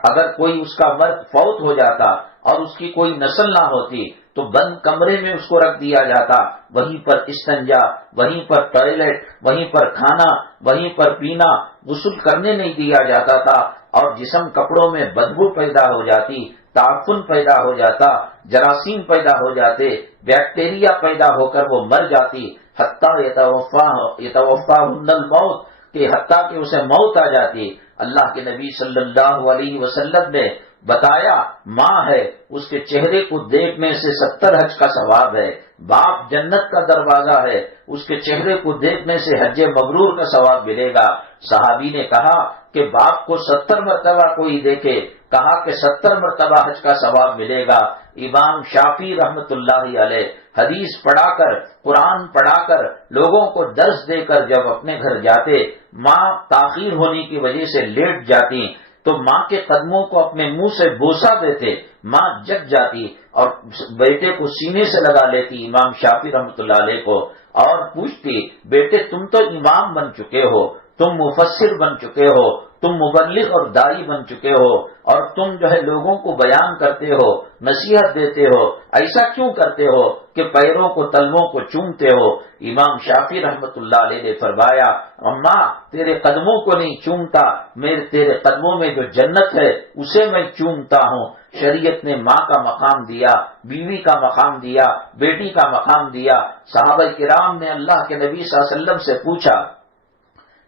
اگر کوئی اس کا مرد فوت ہو جاتا اور اس کی کوئی نسل نہ ہوتی تو بند کمرے میں اس کو رکھ دیا جاتا، وہیں پر استنجا، وہیں پر ٹوائلٹ، وہیں پر کھانا، وہیں پر پینا، غسل کرنے نہیں دیا جاتا تھا، اور جسم کپڑوں میں بدبو پیدا ہو جاتی، تعفن پیدا ہو جاتا، جراثیم پیدا ہو جاتے، بیکٹیریا پیدا ہو کر وہ مر جاتی، حتیٰ یتوفاہن الموت، کہ حتیٰ کہ اسے موت آ جاتی۔ اللہ کے نبی صلی اللہ علیہ وسلم نے بتایا ماں ہے، اس کے چہرے کو دیکھنے سے 70 حج کا ثواب ہے۔ باپ جنت کا دروازہ ہے، اس کے چہرے کو دیکھنے سے حج مبرور کا ثواب ملے گا۔ صحابی نے کہا کہ باپ کو 70 مرتبہ کوئی دیکھے، کہا کہ 70 مرتبہ حج کا ثواب ملے گا۔ امام شافعی رحمت اللہ علیہ حدیث پڑھا کر، قرآن پڑھا کر، لوگوں کو درس دے کر جب اپنے گھر جاتے، ماں تاخیر ہونے کی وجہ سے لیٹ جاتی تو ماں کے قدموں کو اپنے منہ سے بوسہ دیتے، ماں جگ جاتی اور بیٹے کو سینے سے لگا لیتی امام شافعی رحمت اللہ علیہ کو، اور پوچھتی بیٹے تم تو امام بن چکے ہو، تم مفسر بن چکے ہو، تم مبلغ اور داعی بن چکے ہو، اور تم جو ہے لوگوں کو بیان کرتے ہو، نصیحت دیتے ہو، ایسا کیوں کرتے ہو کہ پیروں کو تلووں کو چومتے ہو؟ امام شافعی رحمت اللہ علیہ نے فرمایا اماں تیرے قدموں کو نہیں چومتا، میرے تیرے قدموں میں جو جنت ہے اسے میں چومتا ہوں۔ شریعت نے ماں کا مقام دیا، بیوی کا مقام دیا، بیٹی کا مقام دیا۔ صحابہ کرام نے اللہ کے نبی صلی اللہ علیہ وسلم سے پوچھا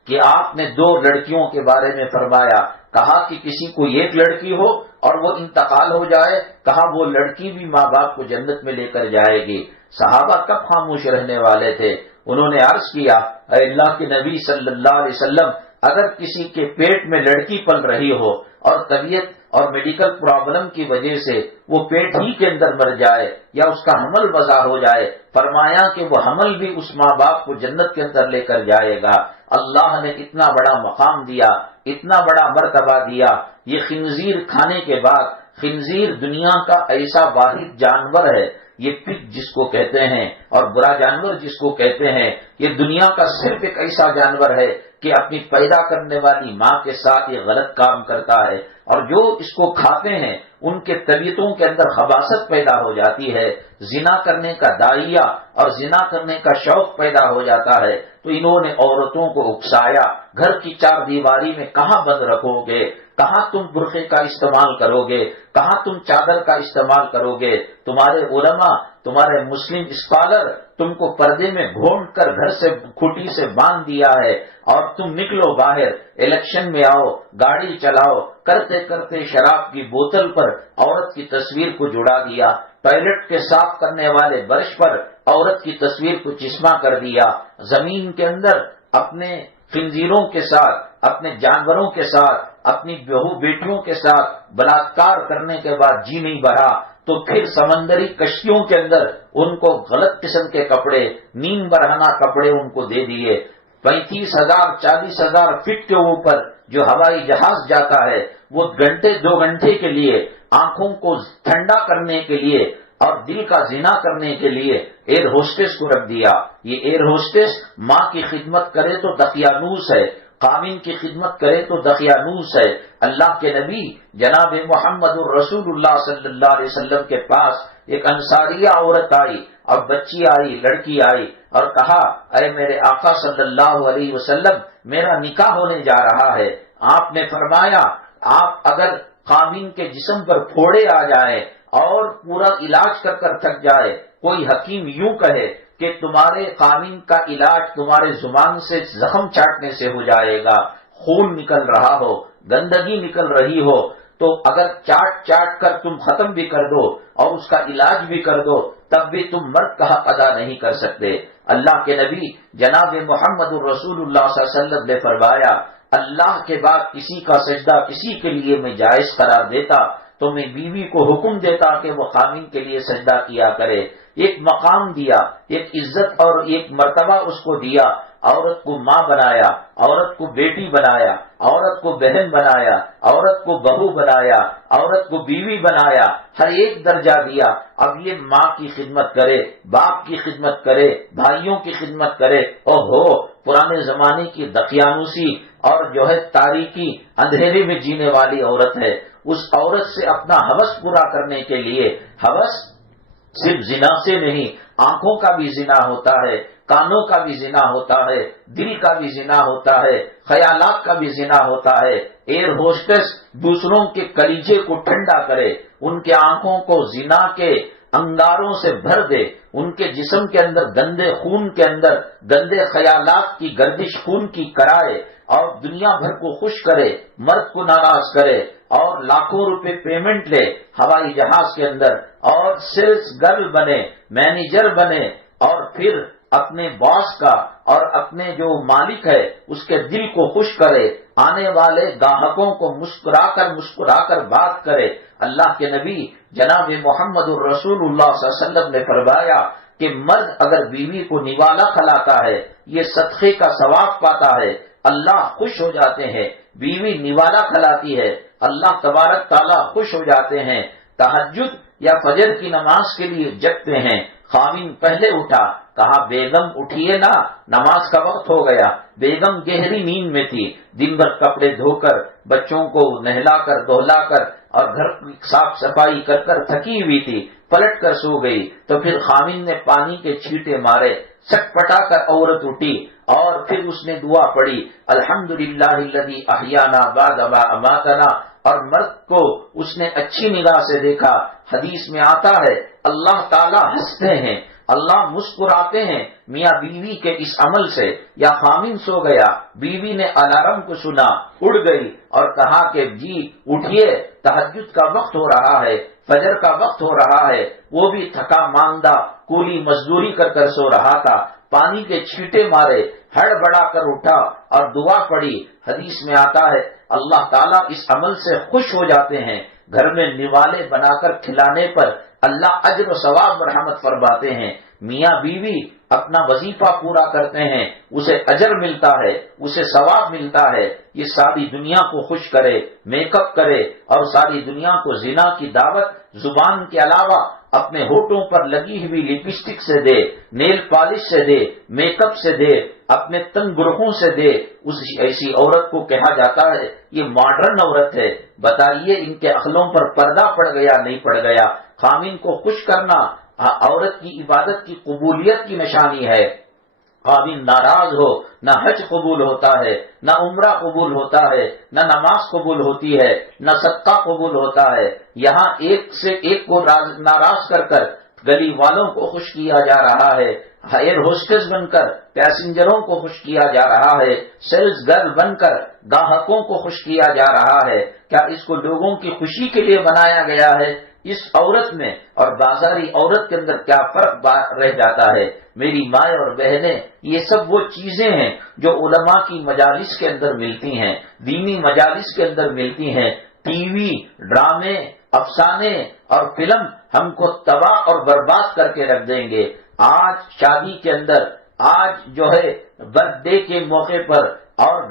کہ آپ نے 2 لڑکیوں کے بارے میں فرمایا، کہا کہ کسی کو ایک لڑکی ہو اور وہ انتقال ہو جائے، کہا وہ لڑکی بھی ماں باپ کو جنت میں لے کر جائے گی۔ صحابہ کب خاموش رہنے والے تھے؟ انہوں نے عرض کیا اے اللہ کے نبی صلی اللہ علیہ وسلم، اگر کسی کے پیٹ میں لڑکی پل رہی ہو اور طبیعت اور میڈیکل پرابلم کی وجہ سے وہ پیٹ ہی کے اندر مر جائے یا اس کا حمل بزا ہو جائے، فرمایا کہ وہ حمل بھی اس ماں باپ کو جنت کے اندر لے کر جائے گا۔ اللہ نے اتنا بڑا مقام دیا، اتنا بڑا مرتبہ دیا۔ یہ خنزیر کھانے کے بعد، خنزیر دنیا کا ایسا واحد جانور ہے، یہ پگ جس کو کہتے ہیں اور برا جانور جس کو کہتے ہیں، یہ دنیا کا صرف ایک ایسا جانور ہے کہ اپنی پیدا کرنے والی ماں کے ساتھ یہ غلط کام کرتا ہے، اور جو اس کو کھاتے ہیں ان کے طبیعتوں کے اندر خباثت پیدا ہو جاتی ہے، زنا کرنے کا داعیہ اور زنا کرنے کا شوق پیدا ہو جاتا ہے۔ تو انہوں نے عورتوں کو اکسایا، گھر کی 4 دیواری میں کہاں بند رکھو گے، کہاں تم برقعے کا استعمال کرو گے، کہاں تم چادر کا استعمال کرو گے؟ تمہارے علماء، تمہارے مسلم اسکالر تم کو پردے میں گھونٹ کر گھر سے کھوٹی سے باندھ دیا ہے، اور تم نکلو باہر، الیکشن میں آؤ، گاڑی چلاؤ، کرتے کرتے شراب کی بوتل پر عورت کی تصویر کو جڑا دیا، ٹوائلٹ کے صاف کرنے والے برش پر عورت کی تصویر کو چشمہ کر دیا، زمین کے اندر اپنے خنزیروں کے ساتھ، اپنے جانوروں کے ساتھ، اپنی بہو بیٹیوں کے ساتھ بلاత్కాر کرنے کے بعد جی نہیں بھرا تو پھر سمندری کشتیوں کے اندر ان کو غلط قسم کے کپڑے، نیم برہنہ کپڑے ان کو دے دیے۔ 35,000 40,000 فٹ کے اوپر جو ہوائی جہاز جاتا ہے، وہ 2 گھنٹے کے لیے آنکھوں کو ٹھنڈا کرنے کے لیے اور دل کا زنا کرنے کے لیے ایئر ہوسٹس کو رکھ دیا۔ یہ ایئر ہوسٹس ماں کی خدمت کرے تو دقیانوس ہے، قامن کی خدمت کرے تو دقیانوس ہے۔ اللہ کے نبی جناب محمد الرسول اللہ صلی اللہ علیہ وسلم کے پاس ایک انصاریہ عورت آئی اور بچی آئی، لڑکی آئی اور کہا اے میرے آقا صلی اللہ علیہ وسلم میرا نکاح ہونے جا رہا ہے۔ آپ نے فرمایا آپ اگر قامن کے جسم پر پھوڑے آ جائیں اور پورا علاج کر کر تھک جائے، کوئی حکیم یوں کہے کہ تمہارے قامن کا علاج تمہارے زبان سے زخم چاٹنے سے ہو جائے گا، خون نکل رہا ہو، گندگی نکل رہی ہو، تو اگر چاٹ چاٹ کر تم ختم بھی کر دو اور اس کا علاج بھی کر دو تب بھی تم مرد کا حق ادا نہیں کر سکتے۔ اللہ کے نبی جناب محمد الرسول اللہ صلی اللہ علیہ وسلم نے فرمایا اللہ کے بعد کسی کا سجدہ کسی کے لیے میں جائز قرار دیتا تو میں بیوی کو حکم دیتا کہ وہ قامن کے لیے سجدہ کیا کرے۔ ایک مقام دیا، ایک عزت اور ایک مرتبہ اس کو دیا، عورت کو ماں بنایا، عورت کو بیٹی بنایا، عورت کو بہن بنایا، عورت کو بہو بنایا، عورت کو بیوی بنایا، ہر ایک درجہ دیا۔ اب یہ ماں کی خدمت کرے، باپ کی خدمت کرے، بھائیوں کی خدمت کرے، پرانے زمانے کی دقیانوسی اور جو ہے تاریکی اندھیرے میں جینے والی عورت ہے۔ اس عورت سے اپنا ہوس پورا کرنے کے لیے، ہوس صرف زنا سے نہیں، آنکھوں کا بھی زنا ہوتا ہے، کانوں کا بھی زنا ہوتا ہے، دل کا بھی زنا ہوتا ہے، خیالات کا بھی زنا ہوتا ہے۔ ایئر ہوسٹس دوسروں کے کلیجے کو ٹھنڈا کرے، ان کے آنکھوں کو زنا کے انگاروں سے بھر دے، ان کے جسم کے اندر گندے خون کے اندر گندے خیالات کی گردش خون کی کرائے اور دنیا بھر کو خوش کرے، مرد کو ناراض کرے اور لاکھوں روپے پیمنٹ لے ہوائی جہاز کے اندر اور سیلز گرل بنے، مینیجر بنے اور پھر اپنے باس کا اور اپنے جو مالک ہے اس کے دل کو خوش کرے، آنے والے گاہکوں کو مسکرا کر بات کرے۔ اللہ کے نبی جناب محمد الرسول اللہ صلی اللہ علیہ وسلم نے فرمایا کہ مرد اگر بیوی کو نوالا کھلاتا ہے یہ صدقے کا ثواب پاتا ہے، اللہ خوش ہو جاتے ہیں۔ بیوی نوالا کھلاتی ہے، اللہ تبارک تعالیٰ خوش ہو جاتے ہیں۔ تہجد یا فجر کی نماز کے لیے جگتے ہیں، خاوند پہلے اٹھا، کہا بیگم اٹھیے نا، نماز کا وقت ہو گیا۔ بیگم گہری نیند میں تھی، دن بھر کپڑے دھو کر بچوں کو نہلا کر دہلا کر اور گھر کی صاف صفائی کر کر تھکی ہوئی تھی، پلٹ کر سو گئی۔ تو پھر خاوند نے پانی کے چھینٹے مارے، سٹ پٹا کر عورت اٹھی اور پھر اس نے دعا پڑھی الحمدللہ الذی احیانا بعد ما اماتنا، اور مرد کو اس نے اچھی نگاہ سے دیکھا۔ حدیث میں آتا ہے اللہ تعالیٰ ہنستے ہیں، اللہ مسکراتے ہیں میاں بیوی کے اس عمل سے۔ یا خامن سو گیا، بیوی نے الارم کو سنا، اڑ گئی اور کہا کہ جی اٹھیے، تہجد کا وقت ہو رہا ہے، فجر کا وقت ہو رہا ہے۔ وہ بھی تھکا ماندہ کولی مزدوری کر کر سو رہا تھا، پانی کے چھینٹے مارے، ہڑبڑا کر اٹھا اور دعا پڑھی۔ حدیث میں آتا ہے اللہ تعالیٰ اس عمل سے خوش ہو جاتے ہیں۔ گھر میں نوالے بنا کر کھلانے پر اللہ اجر و ثواب مرحمت فرماتے ہیں۔ میاں بیوی اپنا وظیفہ پورا کرتے ہیں، اسے اجر ملتا ہے، اسے ثواب ملتا ہے۔ یہ ساری دنیا کو خوش کرے، میک اپ کرے اور ساری دنیا کو زنا کی دعوت زبان کے علاوہ اپنے ہونٹوں پر لگی ہوئی لپسٹک سے دے، نیل پالش سے دے، میک اپ سے دے، اپنے تنگ گرہوں سے دے، ایسی عورت کو کہا جاتا ہے یہ ماڈرن عورت ہے۔ بتائیے ان کے عقلوں پر پردہ پڑ گیا نہیں پڑ گیا؟ خامن کو خوش کرنا عورت کی عبادت کی قبولیت کی نشانی ہے۔ خامن ناراض ہو نہ حج قبول ہوتا ہے، نہ عمرہ قبول ہوتا ہے، نہ نماز قبول ہوتی ہے، نہ صدقہ قبول ہوتا ہے۔ یہاں ایک سے ایک کو ناراض کر کر گلی والوں کو خوش کیا جا رہا ہے، ایئر ہوسٹس بن کر پیسنجروں کو خوش کیا جا رہا ہے، سیلز گرل بن کر گاہکوں کو خوش کیا جا رہا ہے۔ کیا اس کو لوگوں کی خوشی کے لیے بنایا گیا ہے؟ اس عورت میں اور بازاری عورت کے اندر کیا فرق رہ جاتا ہے؟ میری مائیں اور بہنیں، یہ سب وہ چیزیں ہیں جو علماء کی مجالس کے اندر ملتی ہیں، دینی مجالس کے اندر ملتی ہیں۔ ٹی وی، ڈرامے، افسانے اور فلم ہم کو تباہ اور برباد کر کے رکھ دیں گے۔ آج شادی کے اندر، آج جو ہے برتھ ڈے کے موقع پر اور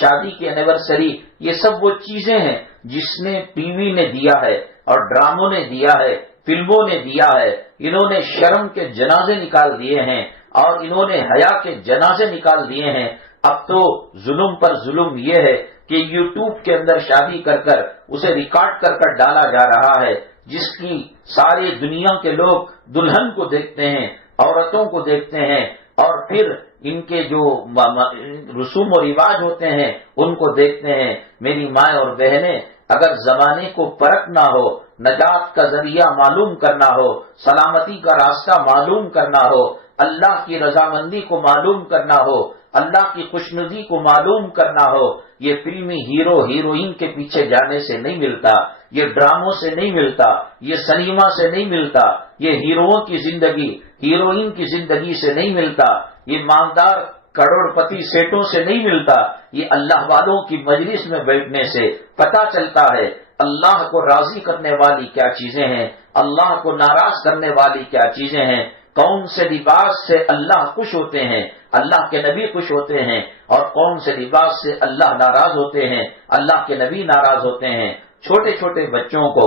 شادی کی اینیورسری، یہ سب وہ چیزیں ہیں جس نے ٹی وی نے دیا ہے اور ڈراموں نے دیا ہے، فلموں نے دیا ہے۔ انہوں نے شرم کے جنازے نکال دیے ہیں اور انہوں نے حیا کے جنازے نکال دیے ہیں۔ اب تو ظلم پر ظلم یہ ہے کہ یوٹیوب کے اندر شادی کر کر اسے ریکارڈ کر کر ڈالا جا رہا ہے، جس کی ساری دنیا کے لوگ دلہن کو دیکھتے ہیں، عورتوں کو دیکھتے ہیں، اور پھر ان کے جو رسوم و رواج ہوتے ہیں ان کو دیکھتے ہیں۔ میری ماں اور بہنیں، اگر زمانے کو پرکھنا ہو، نجات کا ذریعہ معلوم کرنا ہو، سلامتی کا راستہ معلوم کرنا ہو، اللہ کی رضامندی کو معلوم کرنا ہو، اللہ کی خوشنودی کو معلوم کرنا ہو، یہ فلمی ہیرو ہیروئن کے پیچھے جانے سے نہیں ملتا، یہ ڈراموں سے نہیں ملتا، یہ سنیما سے نہیں ملتا، یہ ہیروؤں کی زندگی ہیروئن کی زندگی سے نہیں ملتا، یہ مالدار کروڑ پتی سیٹوں سے نہیں ملتا، یہ اللہ والوں کی مجلس میں بیٹھنے سے پتہ چلتا ہے اللہ کو راضی کرنے والی کیا چیزیں ہیں، اللہ کو ناراض کرنے والی کیا چیزیں ہیں، کون سے لباس سے اللہ خوش ہوتے ہیں، اللہ کے نبی خوش ہوتے ہیں، اور کون سے لباس سے اللہ ناراض ہوتے ہیں، اللہ کے نبی ناراض ہوتے ہیں۔ چھوٹے چھوٹے بچوں کو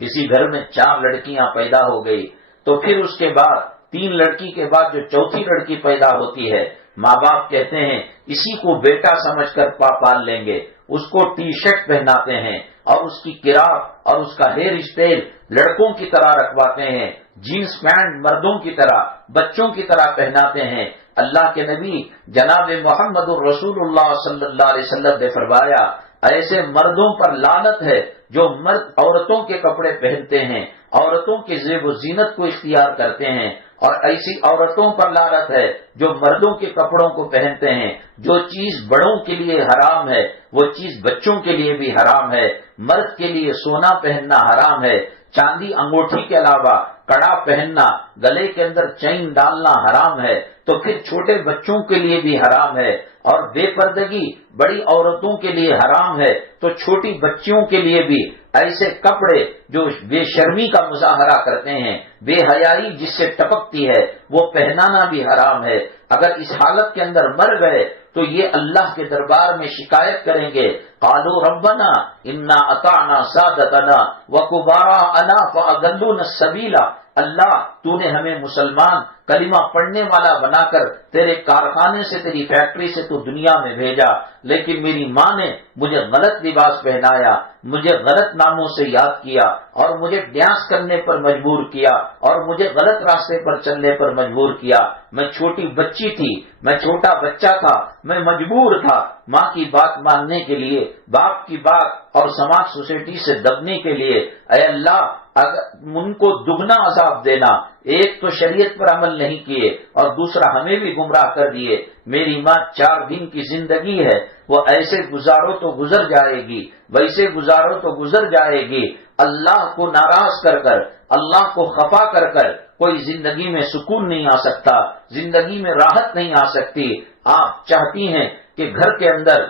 کسی گھر میں 4 لڑکیاں پیدا ہو گئی تو پھر اس کے بعد 3 لڑکی کے بعد جو چوتھی لڑکی پیدا ہوتی ہے، ماں باپ کہتے ہیں اسی کو بیٹا سمجھ کر پال لیں گے، اس کو ٹی شرٹ پہناتے ہیں اور اس کی کراف اور اس کا ہیئر اسٹائل لڑکوں کی طرح رکھواتے ہیں، جینس پینٹ مردوں کی طرح بچوں کی طرح پہناتے ہیں۔ اللہ کے نبی جناب محمد الرسول اللہ صلی اللہ علیہ وسلم نے فرمایا ایسے مردوں پر لعنت ہے جو مرد عورتوں کے کپڑے پہنتے ہیں، عورتوں کی زیب و زینت کو اختیار کرتے ہیں، اور ایسی عورتوں پر لعنت ہے جو مردوں کے کپڑوں کو پہنتے ہیں۔ جو چیز بڑوں کے لیے حرام ہے وہ چیز بچوں کے لیے بھی حرام ہے۔ مرد کے لیے سونا پہننا حرام ہے، چاندی انگوٹھی کے علاوہ کڑا پہننا، گلے کے اندر چین ڈالنا حرام ہے، تو پھر چھوٹے بچوں کے لیے بھی حرام ہے، اور بے پردگی بڑی عورتوں کے لیے حرام ہے، تو چھوٹی بچیوں کے لیے بھی ایسے کپڑے جو بے شرمی کا مظاہرہ کرتے ہیں، بے حیائی جس سے ٹپکتی ہے، وہ پہنانا بھی حرام ہے۔ اگر اس حالت کے اندر مر گئے تو یہ اللہ کے دربار میں شکایت کریں گے، قالوا ربنا انا اطعنا سادتنا وکبراءنا فاضلونا السبیل، اللہ تو نے ہمیں مسلمان کلمہ پڑھنے والا بنا کر تیرے کارخانے سے، تیری فیکٹری سے تو دنیا میں بھیجا، لیکن میری ماں نے مجھے غلط لباس پہنایا، مجھے غلط ناموں سے یاد کیا، اور مجھے ڈانس کرنے پر مجبور کیا، اور مجھے غلط راستے پر چلنے پر مجبور کیا۔ میں چھوٹی بچی تھی، میں چھوٹا بچہ تھا، میں مجبور تھا ماں کی بات ماننے کے لیے، باپ کی بات اور سماج سوسائٹی سے دبنے کے لیے۔ اے اللہ، اگر ان کو دگنا عذاب دینا، ایک تو شریعت پر عمل نہیں کیے اور دوسرا ہمیں بھی گمراہ کر دیے۔ میری ماں 4 دن کی زندگی ہے، وہ ایسے گزارو تو گزر جائے گی، ویسے گزارو تو گزر جائے گی۔ اللہ کو ناراض کر کر، اللہ کو خفا کر کر کوئی زندگی میں سکون نہیں آ سکتا، زندگی میں راحت نہیں آ سکتی۔ آپ چاہتی ہیں کہ گھر کے اندر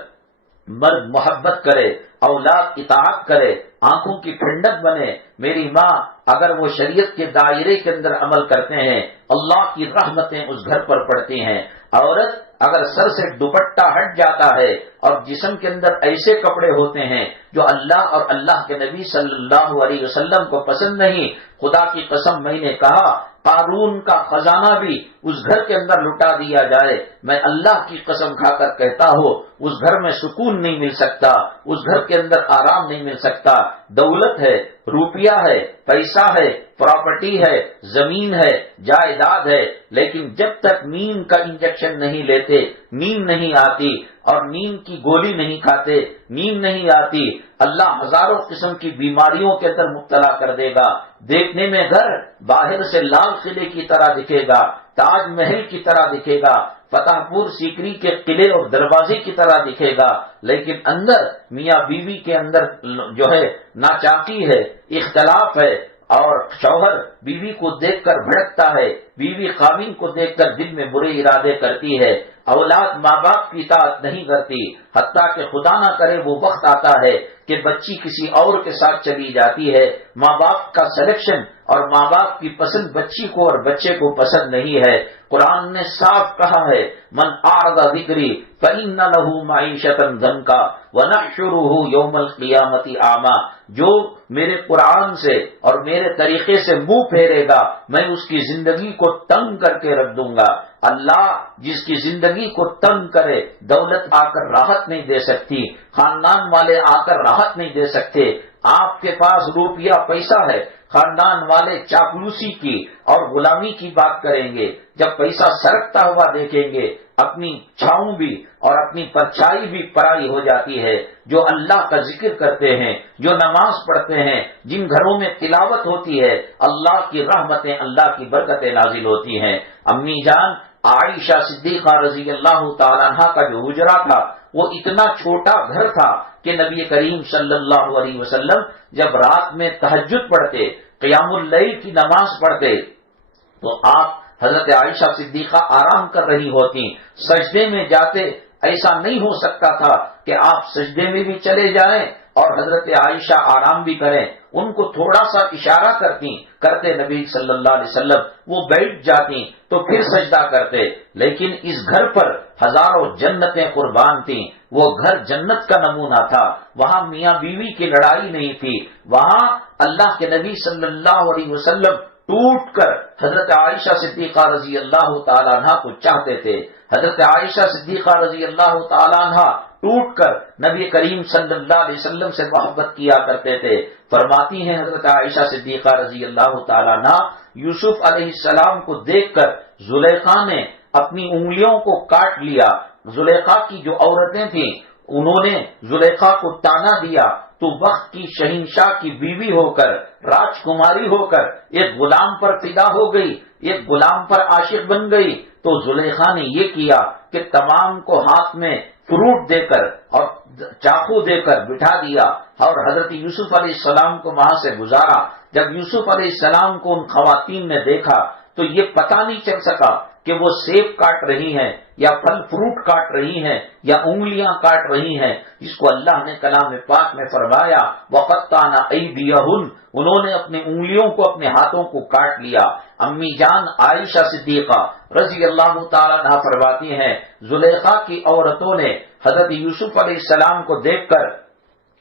مرد محبت کرے، اولاد اطاعت کرے، آنکھوں کی ٹھنڈک بنے۔ میری ماں اگر وہ شریعت کے دائرے کے اندر عمل کرتے ہیں، اللہ کی رحمتیں اس گھر پر پڑتی ہیں۔ عورت اگر سر سے دوپٹہ ہٹ جاتا ہے اور جسم کے اندر ایسے کپڑے ہوتے ہیں جو اللہ اور اللہ کے نبی صلی اللہ علیہ وسلم کو پسند نہیں، خدا کی قسم میں نے کہا قارون کا خزانہ بھی اس گھر کے اندر لٹا دیا جائے، میں اللہ کی قسم کھا کر کہتا ہوں اس گھر میں سکون نہیں مل سکتا، اس گھر کے اندر آرام نہیں مل سکتا۔ دولت ہے، روپیہ ہے، پیسہ ہے، پراپرٹی ہے، زمین ہے، جائیداد ہے، لیکن جب تک نیند کا انجیکشن نہیں لیتے، نیند نہیں آتی، اور نیند کی گولی نہیں کھاتے، نیند نہیں آتی، اللہ ہزاروں قسم کی بیماریوں کے اندر مبتلا کر دے گا۔ دیکھنے میں گھر باہر سے لال قلعے کی طرح دکھے گا، تاج محل کی طرح دکھے گا، فتح پور سیکری کے قلعے اور دروازے کی طرح دکھے گا، لیکن اندر میاں بیوی کے اندر جو ہے ناچاکی ہے، اختلاف ہے، اور شوہر بیوی کو دیکھ کر بھڑکتا ہے، بیوی خاوند کو دیکھ کر دل میں برے ارادے کرتی ہے، اولاد ماں باپ کی اطاعت نہیں کرتی، حتیٰ کہ خدا نہ کرے وہ وقت آتا ہے کہ بچی کسی اور کے ساتھ چلی جاتی ہے۔ ماں باپ کا سلیکشن اور ماں باپ کی پسند بچی کو اور بچے کو پسند نہیں ہے۔ قرآن نے صاف کہا ہے من اعرض ذکری فإن له معیشۃ ضنکا ونحشرہ یوم القیامۃ اعمی، جو میرے قرآن سے اور میرے طریقے سے منہ پھیرے گا میں اس کی زندگی کو تنگ کر کے رکھ دوں گا۔ اللہ جس کی زندگی کو تنگ کرے، دولت آ کر راحت نہیں دے سکتی، خاندان والے آ کر راحت نہیں دے سکتے۔ آپ کے پاس روپیہ پیسہ ہے، خاندان والے چاپلوسی کی اور غلامی کی بات کریں گے، جب پیسہ سرکتا ہوا دیکھیں گے اپنی چھاؤں بھی اور اپنی پرچھائی بھی پرائی ہو جاتی ہے۔ جو اللہ کا ذکر کرتے ہیں، جو نماز پڑھتے ہیں، جن گھروں میں تلاوت ہوتی ہے، اللہ کی رحمتیں، اللہ کی برکتیں نازل ہوتی ہیں۔ امی جان عائشہ صدیقہ رضی اللہ تعالیٰ عنہ کا جو حجرہ تھا وہ اتنا چھوٹا گھر تھا کہ نبی کریم صلی اللہ علیہ وسلم جب رات میں تہجد پڑھتے، قیام اللیل کی نماز پڑھتے، تو آپ حضرت عائشہ صدیقہ آرام کر رہی ہوتی، سجدے میں جاتے، ایسا نہیں ہو سکتا تھا کہ آپ سجدے میں بھی چلے جائیں اور حضرت عائشہ آرام بھی کریں، ان کو تھوڑا سا اشارہ کرتے نبی صلی اللہ علیہ وسلم، وہ بیٹھ جاتی تو پھر سجدہ کرتے۔ لیکن اس گھر پر ہزاروں جنتیں قربان تھیں، وہ گھر جنت کا نمونہ تھا، وہاں میاں بیوی کی لڑائی نہیں تھی، وہاں اللہ کے نبی صلی اللہ علیہ وسلم ٹوٹ کر حضرت عائشہ صدیقہ رضی اللہ تعالیٰ عنہ کو چاہتے تھے، حضرت عائشہ صدیقہ رضی اللہ تعالیٰ عنہ ٹوٹ کر نبی کریم صلی اللہ علیہ وسلم سے محبت کیا کرتے تھے۔ فرماتی ہیں حضرت عائشہ صدیقہ رضی اللہ تعالیٰ عنہ، یوسف علیہ السلام کو دیکھ کر زلیخا نے اپنی انگلیوں کو کاٹ لیا۔ زلیخا کی جو عورتیں تھیں انہوں نے زلیخا کو تانا دیا تو وقت کی شہنشاہ کی بیوی ہو کر، راجکماری ہو کر ایک غلام پر فدا ہو گئی، ایک غلام پر عاشق بن گئی۔ تو زلیخا نے یہ کیا کہ تمام کو ہاتھ میں فروٹ دے کر اور چاقو دے کر بٹھا دیا اور حضرت یوسف علیہ السلام کو وہاں سے گزارا۔ جب یوسف علیہ السلام کو ان خواتین نے دیکھا تو یہ پتہ نہیں چل سکا کہ وہ سیب کاٹ رہی ہیں یا پھل فروٹ کاٹ رہی ہیں یا انگلیاں کاٹ رہی ہیں، جس کو اللہ نے کلام پاک میں فرمایا وَقَطَّعْنَ أَيْدِيَهُنَّ، انہوں نے اپنے انگلیوں کو، اپنے ہاتھوں کو کاٹ لیا۔ امی جان عائشہ صدیقہ رضی اللہ تعالیٰ عنہ فرماتی ہیں زلیخا کی عورتوں نے حضرت یوسف علیہ السلام کو دیکھ کر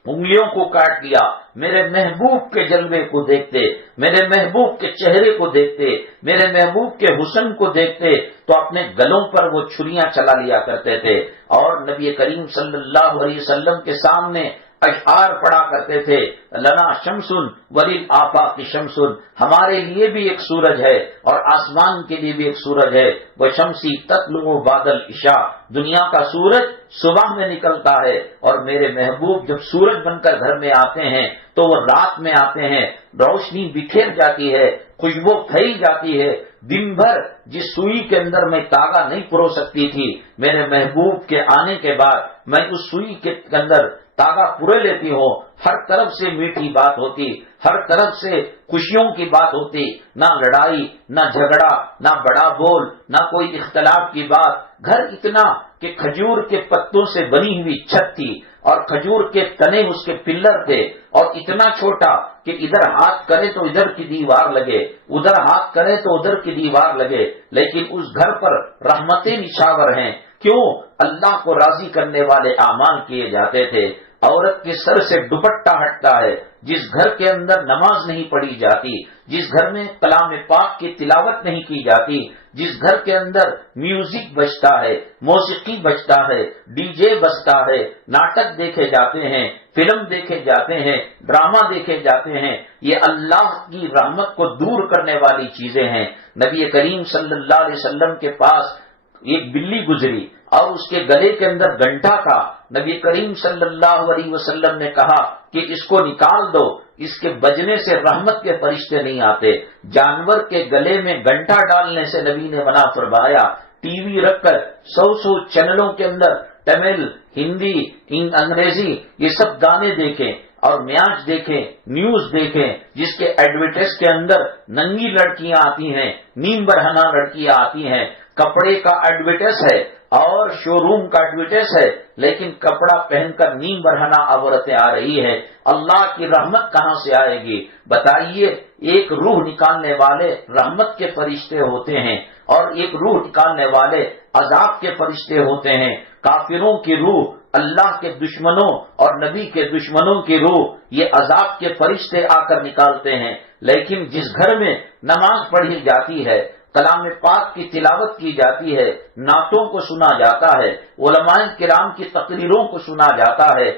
انگلیوں کو کاٹ لیا۔ میرے محبوب کے جلوے کو دیکھتے، میرے محبوب کے چہرے کو دیکھتے، میرے محبوب کے حسن کو دیکھتے تو اپنے گلوں پر وہ چھریاں چلا لیا کرتے تھے اور نبی کریم صلی اللہ علیہ وسلم کے سامنے اشعار پڑھا کرتے تھے، لنا شمسن وللآفاق شمسن، ہمارے لیے بھی ایک سورج ہے اور آسمان کے لیے بھی ایک سورج ہے، وہ شمسی تطلع بعد العشاء، دنیا کا سورج صبح میں نکلتا ہے اور میرے محبوب جب سورج بن کر گھر میں آتے ہیں تو وہ رات میں آتے ہیں، روشنی بکھیر جاتی ہے، خوشبو پھیل جاتی ہے۔ دن بھر جس سوئی کے اندر میں تاغا نہیں پرو سکتی تھی، میرے محبوب کے آنے کے بعد میں اس سوئی کے اندر تاغا پورے لیتی ہوں، ہر طرف سے میٹھی بات ہوتی، ہر طرف سے خوشیوں کی بات ہوتی، نہ لڑائی، نہ جھگڑا، نہ بڑا بول، نہ کوئی اختلاف کی بات۔ گھر اتنا کہ کھجور کے پتوں سے بنی ہوئی چھت تھی اور کھجور کے تنے اس کے پلر تھے اور اتنا چھوٹا کہ ادھر ہاتھ کرے تو ادھر کی دیوار لگے، ادھر ہاتھ کرے تو ادھر کی دیوار لگے، لیکن اس گھر پر رحمتیں نچھاور ہیں۔ کیوں؟ اللہ کو راضی کرنے والے اعمال کیے جاتے تھے۔ عورت کے سر سے دوپٹہ ہٹتا ہے، جس گھر کے اندر نماز نہیں پڑھی جاتی، جس گھر میں کلام پاک کی تلاوت نہیں کی جاتی، جس گھر کے اندر میوزک بجتا ہے، موسیقی بجتا ہے، ڈی جے بجتا ہے، ناٹک دیکھے جاتے ہیں، فلم دیکھے جاتے ہیں، ڈرامہ دیکھے جاتے ہیں، یہ اللہ کی رحمت کو دور کرنے والی چیزیں ہیں۔ نبی کریم صلی اللہ علیہ وسلم کے پاس ایک بلی گزری اور اس کے گلے کے اندر گھنٹا تھا۔ نبی کریم صلی اللہ علیہ وسلم نے کہا کہ اس کو نکال دو، اس کے بجنے سے رحمت کے فرشتے نہیں آتے۔ جانور کے گلے میں گھنٹا ڈالنے سے نبی نے منع فرمایا۔ ٹی وی رکھ کر 100 چینلوں کے اندر تمل، ہندی، انگریزی یہ سب گانے دیکھیں اور میچ دیکھیں، نیوز دیکھیں، جس کے ایڈورٹائز کے اندر ننگی لڑکیاں آتی ہیں، نیم برہنہ لڑکیاں آتی ہیں، کپڑے کا ایڈورٹائز ہے اور شو روم کا ایڈورٹائز ہے، لیکن کپڑا پہن کر نیم برہنہ عورتیں آ رہی ہے۔ اللہ کی رحمت کہاں سے آئے گی؟ بتائیے۔ ایک روح نکالنے والے رحمت کے فرشتے ہوتے ہیں اور ایک روح نکالنے والے عذاب کے فرشتے ہوتے ہیں۔ کافروں کی روح، اللہ کے دشمنوں اور نبی کے دشمنوں کی روح، یہ عذاب کے فرشتے آ کر نکالتے ہیں۔ لیکن جس گھر میں نماز پڑھی جاتی ہے، کلام پاک کی تلاوت کی جاتی ہے، نعتوں کو سنا جاتا ہے، علماء کرام کی تقریروں کو سنا جاتا ہے،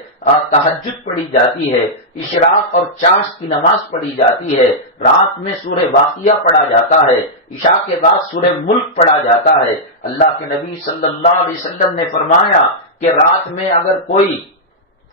تہجد پڑھی جاتی ہے، اشراق اور چاشت کی نماز پڑھی جاتی ہے، رات میں سورہ واقعہ پڑھا جاتا ہے، عشاء کے بعد سورہ ملک پڑھا جاتا ہے۔ اللہ کے نبی صلی اللہ علیہ وسلم نے فرمایا کہ رات میں اگر کوئی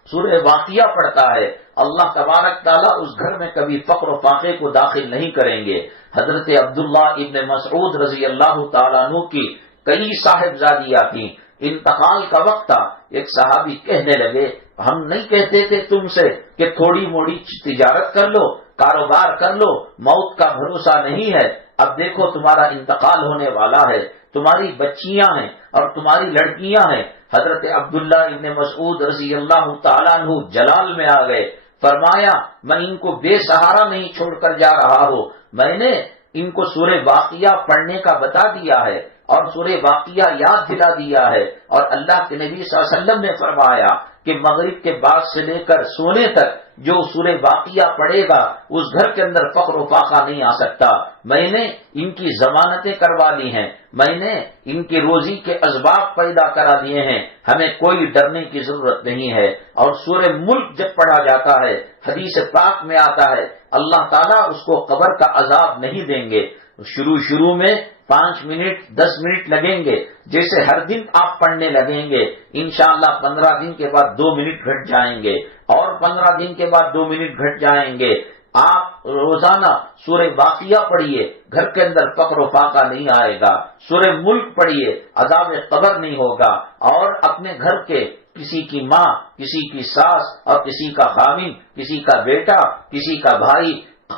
سورہ واقعہ پڑھتا ہے اللہ تبارک تعالیٰ اس گھر میں کبھی فقر و فاقے کو داخل نہیں کریں گے۔ حضرت عبداللہ ابن مسعود رضی اللہ تعالیٰ عنہ کی کئی صاحبزادیاں تھیں، انتقال کا وقت تھا، ایک صحابی کہنے لگے ہم نہیں کہتے تھے تم سے کہ تھوڑی موڑی تجارت کر لو، کاروبار کر لو، موت کا بھروسہ نہیں ہے، اب دیکھو تمہارا انتقال ہونے والا ہے، تمہاری بچیاں ہیں اور تمہاری لڑکیاں ہیں۔ حضرت عبداللہ ابن مسعود رضی اللہ تعالیٰ عنہ جلال میں آ گئے، فرمایا میں ان کو بے سہارا نہیں چھوڑ کر جا رہا ہوں، میں نے ان کو سورہ واقعہ پڑھنے کا بتا دیا ہے اور سورہ واقعہ یاد دلا دیا ہے، اور اللہ کے نبی صلی اللہ علیہ وسلم نے فرمایا کہ مغرب کے بعد سے لے کر سونے تک جو سورہ واقعہ پڑھے گا اس گھر کے اندر فقر و فاقہ نہیں آ سکتا۔ میں نے ان کی ضمانتیں کروا لی ہیں، میں نے ان کی روزی کے اسباب پیدا کرا دیے ہیں، ہمیں کوئی ڈرنے کی ضرورت نہیں ہے۔ اور سورہ ملک جب پڑھا جاتا ہے حدیث پاک میں آتا ہے اللہ تعالیٰ اس کو قبر کا عذاب نہیں دیں گے۔ شروع میں 5 منٹ 10 منٹ لگیں گے، جیسے ہر دن آپ پڑھنے لگیں گے انشاءاللہ 15 دن کے بعد 2 منٹ گھٹ جائیں گے، اور 15 دن کے بعد 2 منٹ گھٹ جائیں گے۔ آپ روزانہ سورہ واقعہ پڑھیے، گھر کے اندر فقر و فاقہ نہیں آئے گا۔ سورہ ملک پڑھیے، عذاب قبر نہیں ہوگا، اور اپنے گھر کے کسی کی ماں، کسی کی ساس اور کسی کا خامن، کسی کا بیٹا، کسی کا بھائی،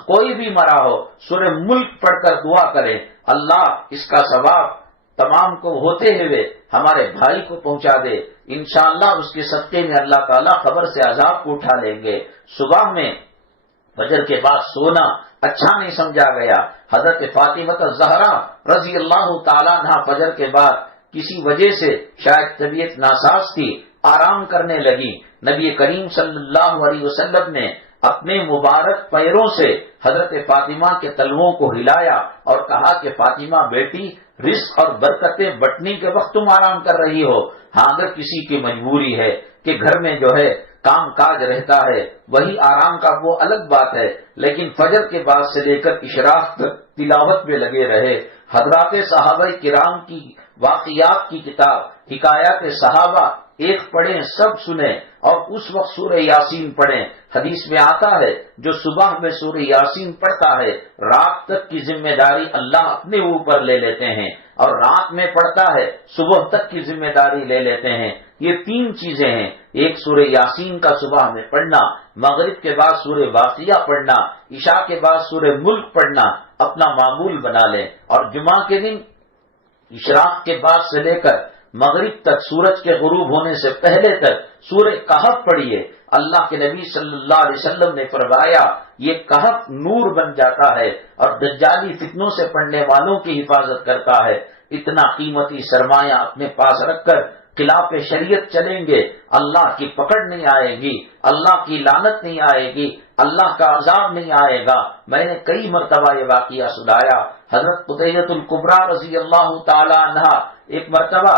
کوئی بھی مرا ہو سورہ ملک پڑھ کر دعا کرے اللہ اس کا ثواب تمام کو ہوتے ہوئے ہمارے بھائی کو پہنچا دے، انشاءاللہ اس کے صدقے میں اللہ تعالیٰ قبر سے عذاب کو اٹھا لیں گے۔ صبح میں فجر کے بعد سونا اچھا نہیں سمجھا گیا۔ حضرت فاطمہ الزہرا رضی اللہ تعالیٰ عنہا فجر کے بعد کسی وجہ سے شاید طبیعت ناساز تھی، آرام کرنے لگی۔ نبی کریم صلی اللہ علیہ وسلم نے اپنے مبارک پیروں سے حضرت فاطمہ کے تلووں کو ہلایا اور کہا کہ فاطمہ بیٹی، رزق اور برکتیں بٹنے کے وقت تم آرام کر رہی ہو، ہاں اگر کسی کی مجبوری ہے کہ گھر میں جو ہے کام کاج رہتا ہے وہی آرام کا وہ الگ بات ہے، لیکن فجر کے بعد سے لے کر اشراق تک تلاوت میں لگے رہے۔ حضرات صحابہ کرام کی واقعات کی کتاب حکایات صحابہ ایک پڑھیں سب سنیں، اور اس وقت سورہ یاسین پڑھیں۔ حدیث میں آتا ہے جو صبح میں سورہ یاسین پڑھتا ہے رات تک کی ذمہ داری اللہ اپنے اوپر لے لیتے ہیں، اور رات میں پڑھتا ہے صبح تک کی ذمہ داری لے لیتے ہیں۔ یہ 3 چیزیں ہیں، ایک سورہ یاسین کا صبح میں پڑھنا، مغرب کے بعد سورہ واقعہ پڑھنا، عشاء کے بعد سورہ ملک پڑھنا اپنا معمول بنا لیں، اور جمعہ کے دن اشراق کے بعد سے لے کر مغرب تک سورج کے غروب ہونے سے پہلے تک سورہ کہف پڑھیے۔ اللہ کے نبی صلی اللہ علیہ وسلم نے فرمایا یہ کہف نور بن جاتا ہے اور دجالی فتنوں سے پڑھنے والوں کی حفاظت کرتا ہے۔ اتنا قیمتی سرمایہ اپنے پاس رکھ کر خلاف شریعت چلیں گے اللہ کی پکڑ نہیں آئے گی، اللہ کی لعنت نہیں آئے گی، اللہ کا عذاب نہیں آئے گا۔ میں نے کئی مرتبہ یہ واقعہ سنایا۔ حضرت قطیبۃ الکبریٰ رضی اللہ تعالی عنہ ایک مرتبہ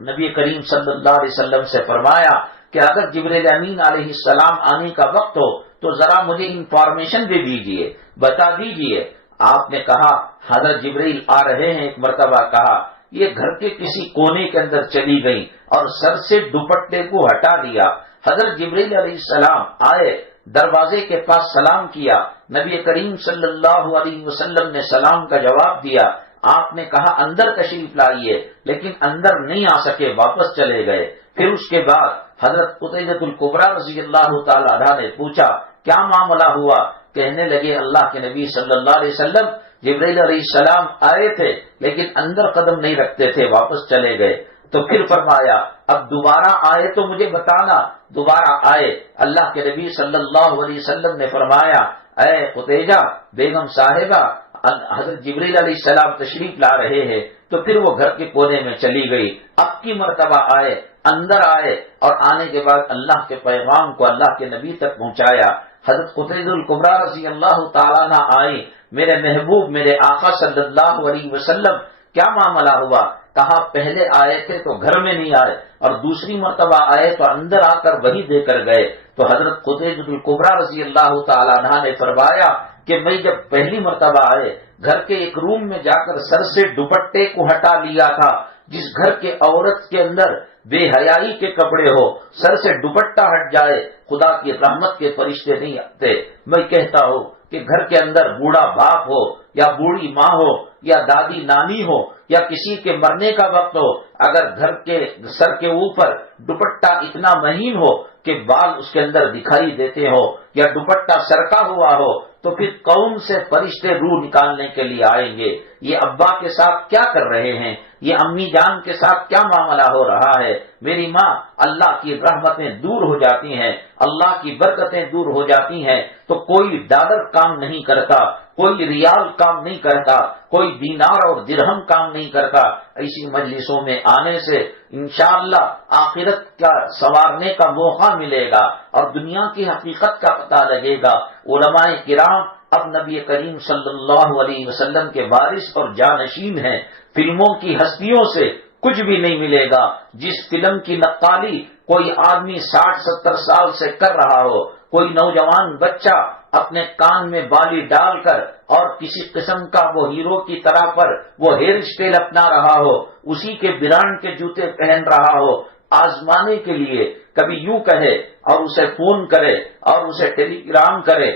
نبی کریم صلی اللہ علیہ وسلم سے فرمایا کہ اگر جبریل امین علیہ السلام آنے کا وقت ہو تو ذرا مجھے انفارمیشن دے دیجئے، بتا دیجئے۔ آپ نے کہا حضرت جبریل آ رہے ہیں۔ ایک مرتبہ کہا یہ گھر کے کسی کونے کے اندر چلی گئی اور سر سے دوپٹے کو ہٹا دیا۔ حضرت جبریل علیہ السلام آئے، دروازے کے پاس سلام کیا، نبی کریم صلی اللہ علیہ وسلم نے سلام کا جواب دیا۔ آپ نے کہا اندر تشریف لائیے، لیکن اندر نہیں آ سکے، واپس چلے گئے۔ پھر اس کے بعد حضرت قطیبۃ الکبریٰ رضی اللہ تعالی عنہ نے پوچھا کیا معاملہ ہوا؟ کہنے لگے اللہ کے نبی صلی اللہ علیہ وسلم جبریل علیہ السلام آئے تھے لیکن اندر قدم نہیں رکھتے تھے، واپس چلے گئے۔ تو پھر فرمایا اب دوبارہ آئے تو مجھے بتانا۔ دوبارہ آئے، اللہ کے نبی صلی اللہ علیہ وسلم نے فرمایا اے قطیجہ بیگم صاحبہ حضرت جبریل علیہ السلام تشریف لا رہے ہیں۔ تو پھر وہ گھر کے کونے میں چلی گئی۔ اب کی مرتبہ آئے، اندر آئے، اور آنے کے بعد اللہ کے پیغام کو اللہ کے نبی تک پہنچایا۔ حضرت قطیبۃ الکبریٰ رضی اللہ تعالیٰ عنہ آئی، میرے محبوب میرے آقا صلی اللہ علیہ وسلم کیا معاملہ ہوا؟ کہا پہلے آئے تھے تو گھر میں نہیں آئے، اور دوسری مرتبہ آئے تو اندر آ کر وہی دے کر گئے۔ تو حضرت خدیجہ الکبریٰ رضی اللہ تعالی عنہا نے فرمایا کہ میں جب پہلی مرتبہ آئے، گھر کے ایک روم میں جا کر سر سے دوپٹے کو ہٹا لیا تھا۔ جس گھر کے عورت کے اندر بے حیائی کے کپڑے ہو، سر سے دوپٹہ ہٹ جائے، خدا کی رحمت کے فرشتے نہیں آتے۔ میں کہتا ہوں کہ گھر کے اندر بوڑھا باپ ہو یا بوڑھی ماں ہو یا دادی نانی ہو یا کسی کے مرنے کا وقت ہو، اگر گھر کے سر کے اوپر دوپٹہ اتنا مہین ہو کہ بال اس کے اندر دکھائی دیتے ہو یا دوپٹہ سرکا ہوا ہو، تو پھر کون سے فرشتے روح نکالنے کے لیے آئیں گے؟ یہ ابا کے ساتھ کیا کر رہے ہیں؟ یہ امی جان کے ساتھ کیا معاملہ ہو رہا ہے؟ میری ماں، اللہ کی رحمتیں دور ہو جاتی ہیں، اللہ کی برکتیں دور ہو جاتی ہیں تو کوئی ڈالر کام نہیں کرتا، کوئی ریال کام نہیں کرتا، کوئی دینار اور درہم کام نہیں کرتا۔ ایسی مجلسوں میں آنے سے انشاءاللہ آخرت کا سنوارنے کا موقع ملے گا اور دنیا کی حقیقت کا پتہ لگے گا۔ علماء کرام اب نبی کریم صلی اللہ علیہ وسلم کے وارث اور جانشین ہیں۔ فلموں کی ہستیوں سے کچھ بھی نہیں ملے گا۔ جس فلم کی نقالی کوئی آدمی 60-70 سال سے کر رہا ہو، کوئی نوجوان بچہ اپنے کان میں بالی ڈال کر اور کسی قسم کا وہ ہیرو کی طرح پر وہ ہیئر اسٹائل اپنا رہا ہو، اسی کے برانڈ کے جوتے پہن رہا ہو، آزمانے کے لیے کبھی یوں کہے اور اسے فون کرے اور اسے ٹیلی گرام کرے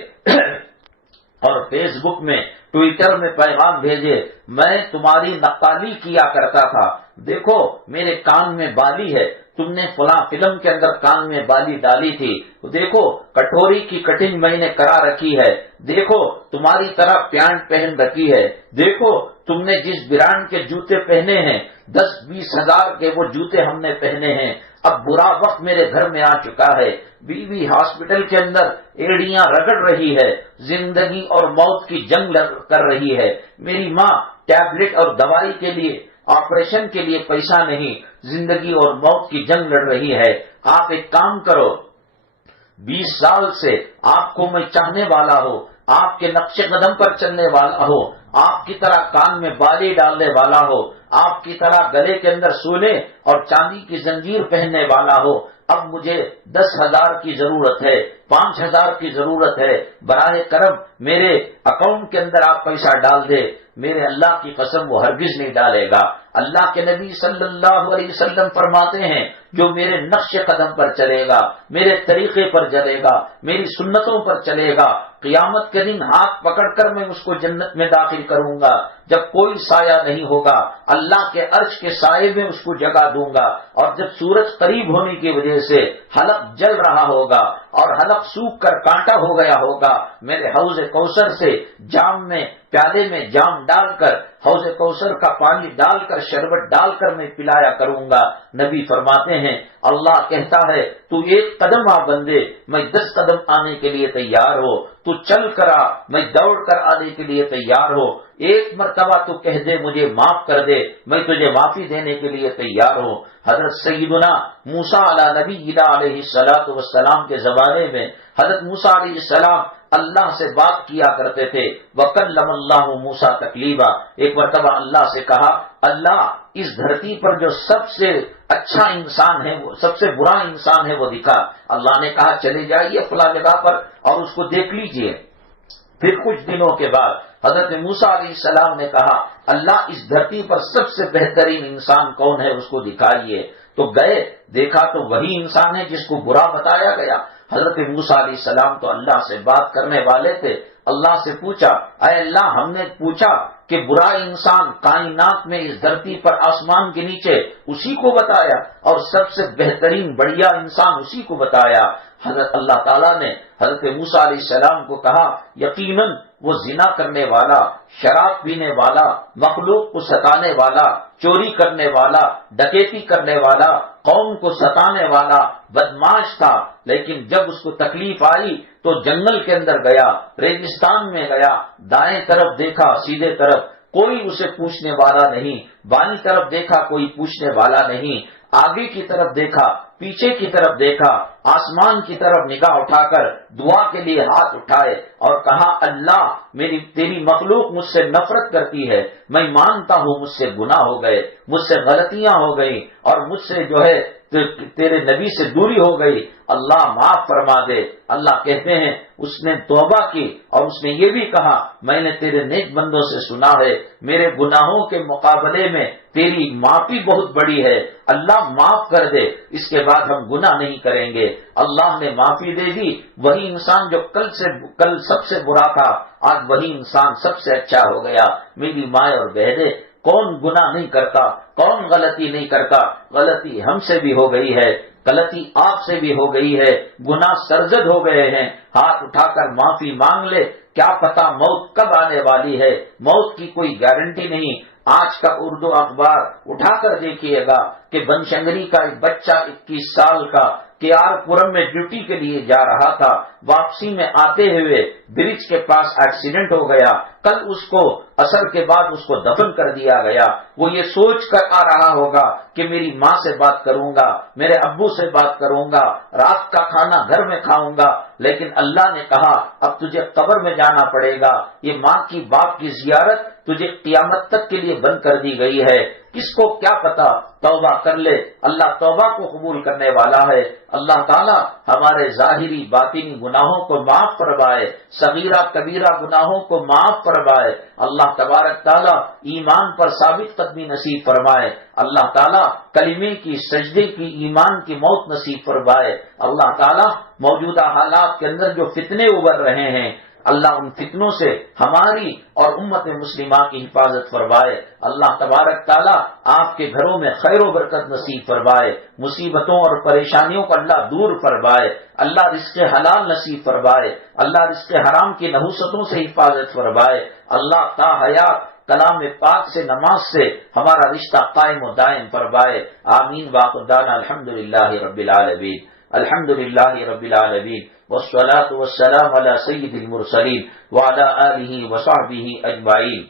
اور فیس بک میں ٹویٹر میں پیغام بھیجے، میں تمہاری نقالی کیا کرتا تھا، دیکھو میرے کان میں بالی ہے، تم نے فلاں فلم کے اندر کان میں بالی ڈالی تھی، دیکھو کٹوری کی کٹنگ میں نے کرا رکھی ہے، دیکھو تمہاری طرح پینٹ پہن رکھی ہے، دیکھو تم نے جس برانڈ کے جوتے پہنے ہیں 10-20 ہزار کے وہ جوتے ہم نے پہنے ہیں۔ اب برا وقت میرے گھر میں آ چکا ہے، بیوی ہاسپٹل کے اندر ایڑیاں رگڑ رہی ہے، زندگی اور موت کی جنگ کر رہی ہے، میری ماں ٹیبلٹ اور دوائی کے لیے آپریشن کے لیے پیسہ نہیں، زندگی اور موت کی جنگ لڑ رہی ہے۔ آپ ایک کام کرو، 20 سال سے آپ کو میں چاہنے والا ہوں، آپ کے نقش قدم پر چلنے والا ہو، آپ کی طرح کان میں بالی ڈالنے والا ہو، آپ کی طرح گلے کے اندر سونے اور چاندی کی زنجیر پہننے والا ہو، اب مجھے 10,000 کی ضرورت ہے، 5,000 کی ضرورت ہے، براہ کرم میرے اکاؤنٹ کے اندر آپ پیسہ ڈال دے۔ میرے اللہ کی قسم وہ ہرگز نہیں ڈالے گا۔ اللہ کے نبی صلی اللہ علیہ وسلم فرماتے ہیں جو میرے نقش قدم پر چلے گا، میرے طریقے پر چلے گا، میری سنتوں پر چلے گا، قیامت کے دن ہاتھ پکڑ کر میں اس کو جنت میں داخل کروں گا، جب کوئی سایہ نہیں ہوگا، اللہ کے عرش کے سائے میں اس کو جگہ دوں گا، اور جب سورج قریب ہونے کی وجہ سے حلق جل رہا ہوگا اور حلق سوکھ کر کانٹا ہو گیا ہوگا، میرے حوض کوثر سے جام میں پیالے میں جام ڈال کر حوض کوثر کا پانی ڈال کر شربت ڈال کر میں پلایا کروں گا۔ نبی فرماتے ہیں اللہ کہتا ہے تو ایک قدم آ بندے، میں 10 قدم آنے کے لیے تیار ہو، تو چل کر آ، میں دوڑ کر آنے کے لیے تیار ہو، ایک مرتبہ تو کہہ دے مجھے معاف کر دے، میں تجھے معافی دینے کے لیے تیار ہوں۔ حضرت سیدنا موسیٰ علیہ نبی علیہ السلام کے زمانے میں حضرت موسیٰ علیہ السلام اللہ سے بات کیا کرتے تھے، وَكَلَّمَ اللَّهُ مُوسَىٰ تَكْلِيمًا۔ ایک مرتبہ اللہ سے کہا اللہ اس دھرتی پر جو سب سے اچھا انسان ہے، وہ سب سے برا انسان ہے وہ دکھا۔ اللہ نے کہا چلے جائیے فلاں جگہ پر اور اس کو دیکھ لیجئے۔ پھر کچھ دنوں کے بعد حضرت موسیٰ علیہ السلام نے کہا اللہ اس دھرتی پر سب سے بہترین انسان کون ہے اس کو دکھائیے۔ تو گئے، دیکھا تو وہی انسان ہے جس کو برا بتایا گیا۔ حضرت موسیٰ علیہ السلام تو اللہ سے بات کرنے والے تھے، اللہ سے پوچھا اے اللہ ہم نے پوچھا کہ برا انسان کائنات میں اس دھرتی پر آسمان کے نیچے اسی کو بتایا اور سب سے بہترین بڑھیا انسان اسی کو بتایا۔ حضرت اللہ تعالیٰ نے حضرت موسیٰ علیہ السلام کو کہا یقیناً وہ زنا کرنے والا، شراب پینے والا، مخلوق کو ستانے والا، چوری کرنے والا، ڈکیتی کرنے والا، قوم کو ستانے والا بدماش تھا، لیکن جب اس کو تکلیف آئی تو جنگل کے اندر گیا، ریگستان میں گیا، دائیں طرف دیکھا سیدھے طرف کوئی اسے پوچھنے والا نہیں، بائیں طرف دیکھا کوئی پوچھنے والا نہیں، آگے کی طرف دیکھا، پیچھے کی طرف دیکھا، آسمان کی طرف نگاہ اٹھا کر دعا کے لیے ہاتھ اٹھائے اور کہا اللہ تیری مخلوق مجھ سے نفرت کرتی ہے، میں مانتا ہوں مجھ سے گناہ ہو گئے، مجھ سے غلطیاں ہو گئی اور مجھ سے جو ہے تیرے نبی سے دوری ہو گئی، اللہ معاف فرما دے۔ اللہ کہتے ہیں اس نے توبہ کی اور اس نے یہ بھی کہا میں نے تیرے نیک بندوں سے سنا ہے میرے گناہوں کے مقابلے میں تیری معافی بہت بڑی ہے، اللہ معاف کر دے، اس کے بعد ہم گناہ نہیں کریں گے۔ اللہ نے معافی دے دی، وہی انسان جو کل سب سے برا تھا آج وہی انسان سب سے اچھا ہو گیا۔ میری مائیں اور بہنیں، کون گناہ نہیں کرتا، کون غلطی نہیں کرتا؟ غلطی ہم سے بھی ہو گئی ہے، غلطی آپ سے بھی ہو گئی ہے، گناہ سرزد ہو گئے ہیں، ہاتھ اٹھا کر معافی مانگ لے، کیا پتا موت کب آنے والی ہے، موت کی کوئی گارنٹی نہیں۔ آج کا اردو اخبار اٹھا کر دیکھیے گا کہ بنشنگری کا ایک بچہ 21 سال کا کیار پورم میں ڈیوٹی کے لیے جا رہا تھا، واپسی میں آتے ہوئے برج کے پاس ایکسیڈنٹ ہو گیا، کل اس کو عصر کے بعد اس کو دفن کر دیا گیا۔ وہ یہ سوچ کر آ رہا ہوگا کہ میری ماں سے بات کروں گا، میرے ابو سے بات کروں گا، رات کا کھانا گھر میں کھاؤں گا، لیکن اللہ نے کہا اب تجھے قبر میں جانا پڑے گا، یہ ماں کی باپ کی زیارت تجھے قیامت تک کے لیے بند کر دی گئی ہے۔ کس کو کیا پتا، توبہ کر لے، اللہ توبہ کو قبول کرنے والا ہے۔ اللہ تعالی ہمارے ظاہری باطنی گناہوں کو معاف فرمائے، صغیرہ کبیرہ گناہوں کو معاف فرمائے۔ اللہ تبارک تعالی ایمان پر ثابت قدمی نصیب فرمائے، اللہ تعالی کلمے کی سجدے کی ایمان کی موت نصیب فرمائے۔ اللہ تعالی موجودہ حالات کے اندر جو فتنے ابھر رہے ہیں اللہ ان فتنوں سے ہماری اور امت مسلمہ کی حفاظت فرمائے۔ اللہ تبارک تعالیٰ آپ کے گھروں میں خیر و برکت نصیب فرمائے، مصیبتوں اور پریشانیوں کو اللہ دور فرمائے، اللہ رزق حلال نصیب فرمائے، اللہ رزق حرام کی نحوستوں سے حفاظت فرمائے۔ اللہ تا حیات کلام پاک سے نماز سے ہمارا رشتہ قائم و دائم فرمائے۔ آمین واخر دعوانا الحمدللہ رب العالمین، الحمدللہ رب العالمین، والصلاة والسلام على سید المرسلین وعلى آلہ وصحبہ اجمعین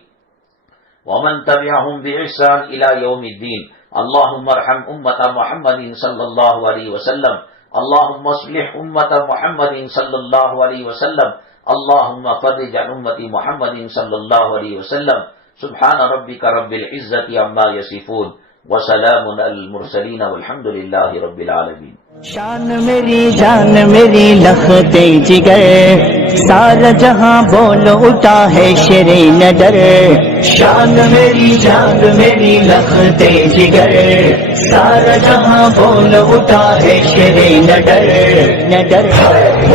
ومن تبعهم بإحسان إلى يوم الدين۔ اللهم ارحم امة محمد صلی اللہ علیہ وسلم، اللهم اصلح امة محمد صلی اللہ علیہ وسلم، اللهم فرج عن امة محمد صلی اللہ علیہ وسلم۔ سبحان ربک رب العزة عما يصفون وسلام علی المرسلین والحمد للہ رب العالمین۔ شان میری جان میری لخت جگر، سارا جہاں بول اٹھا ہے شیر نڈر۔ شان میری جان میری لخت جگر، سارا جہاں بول اٹھا ہے شیر نڈر۔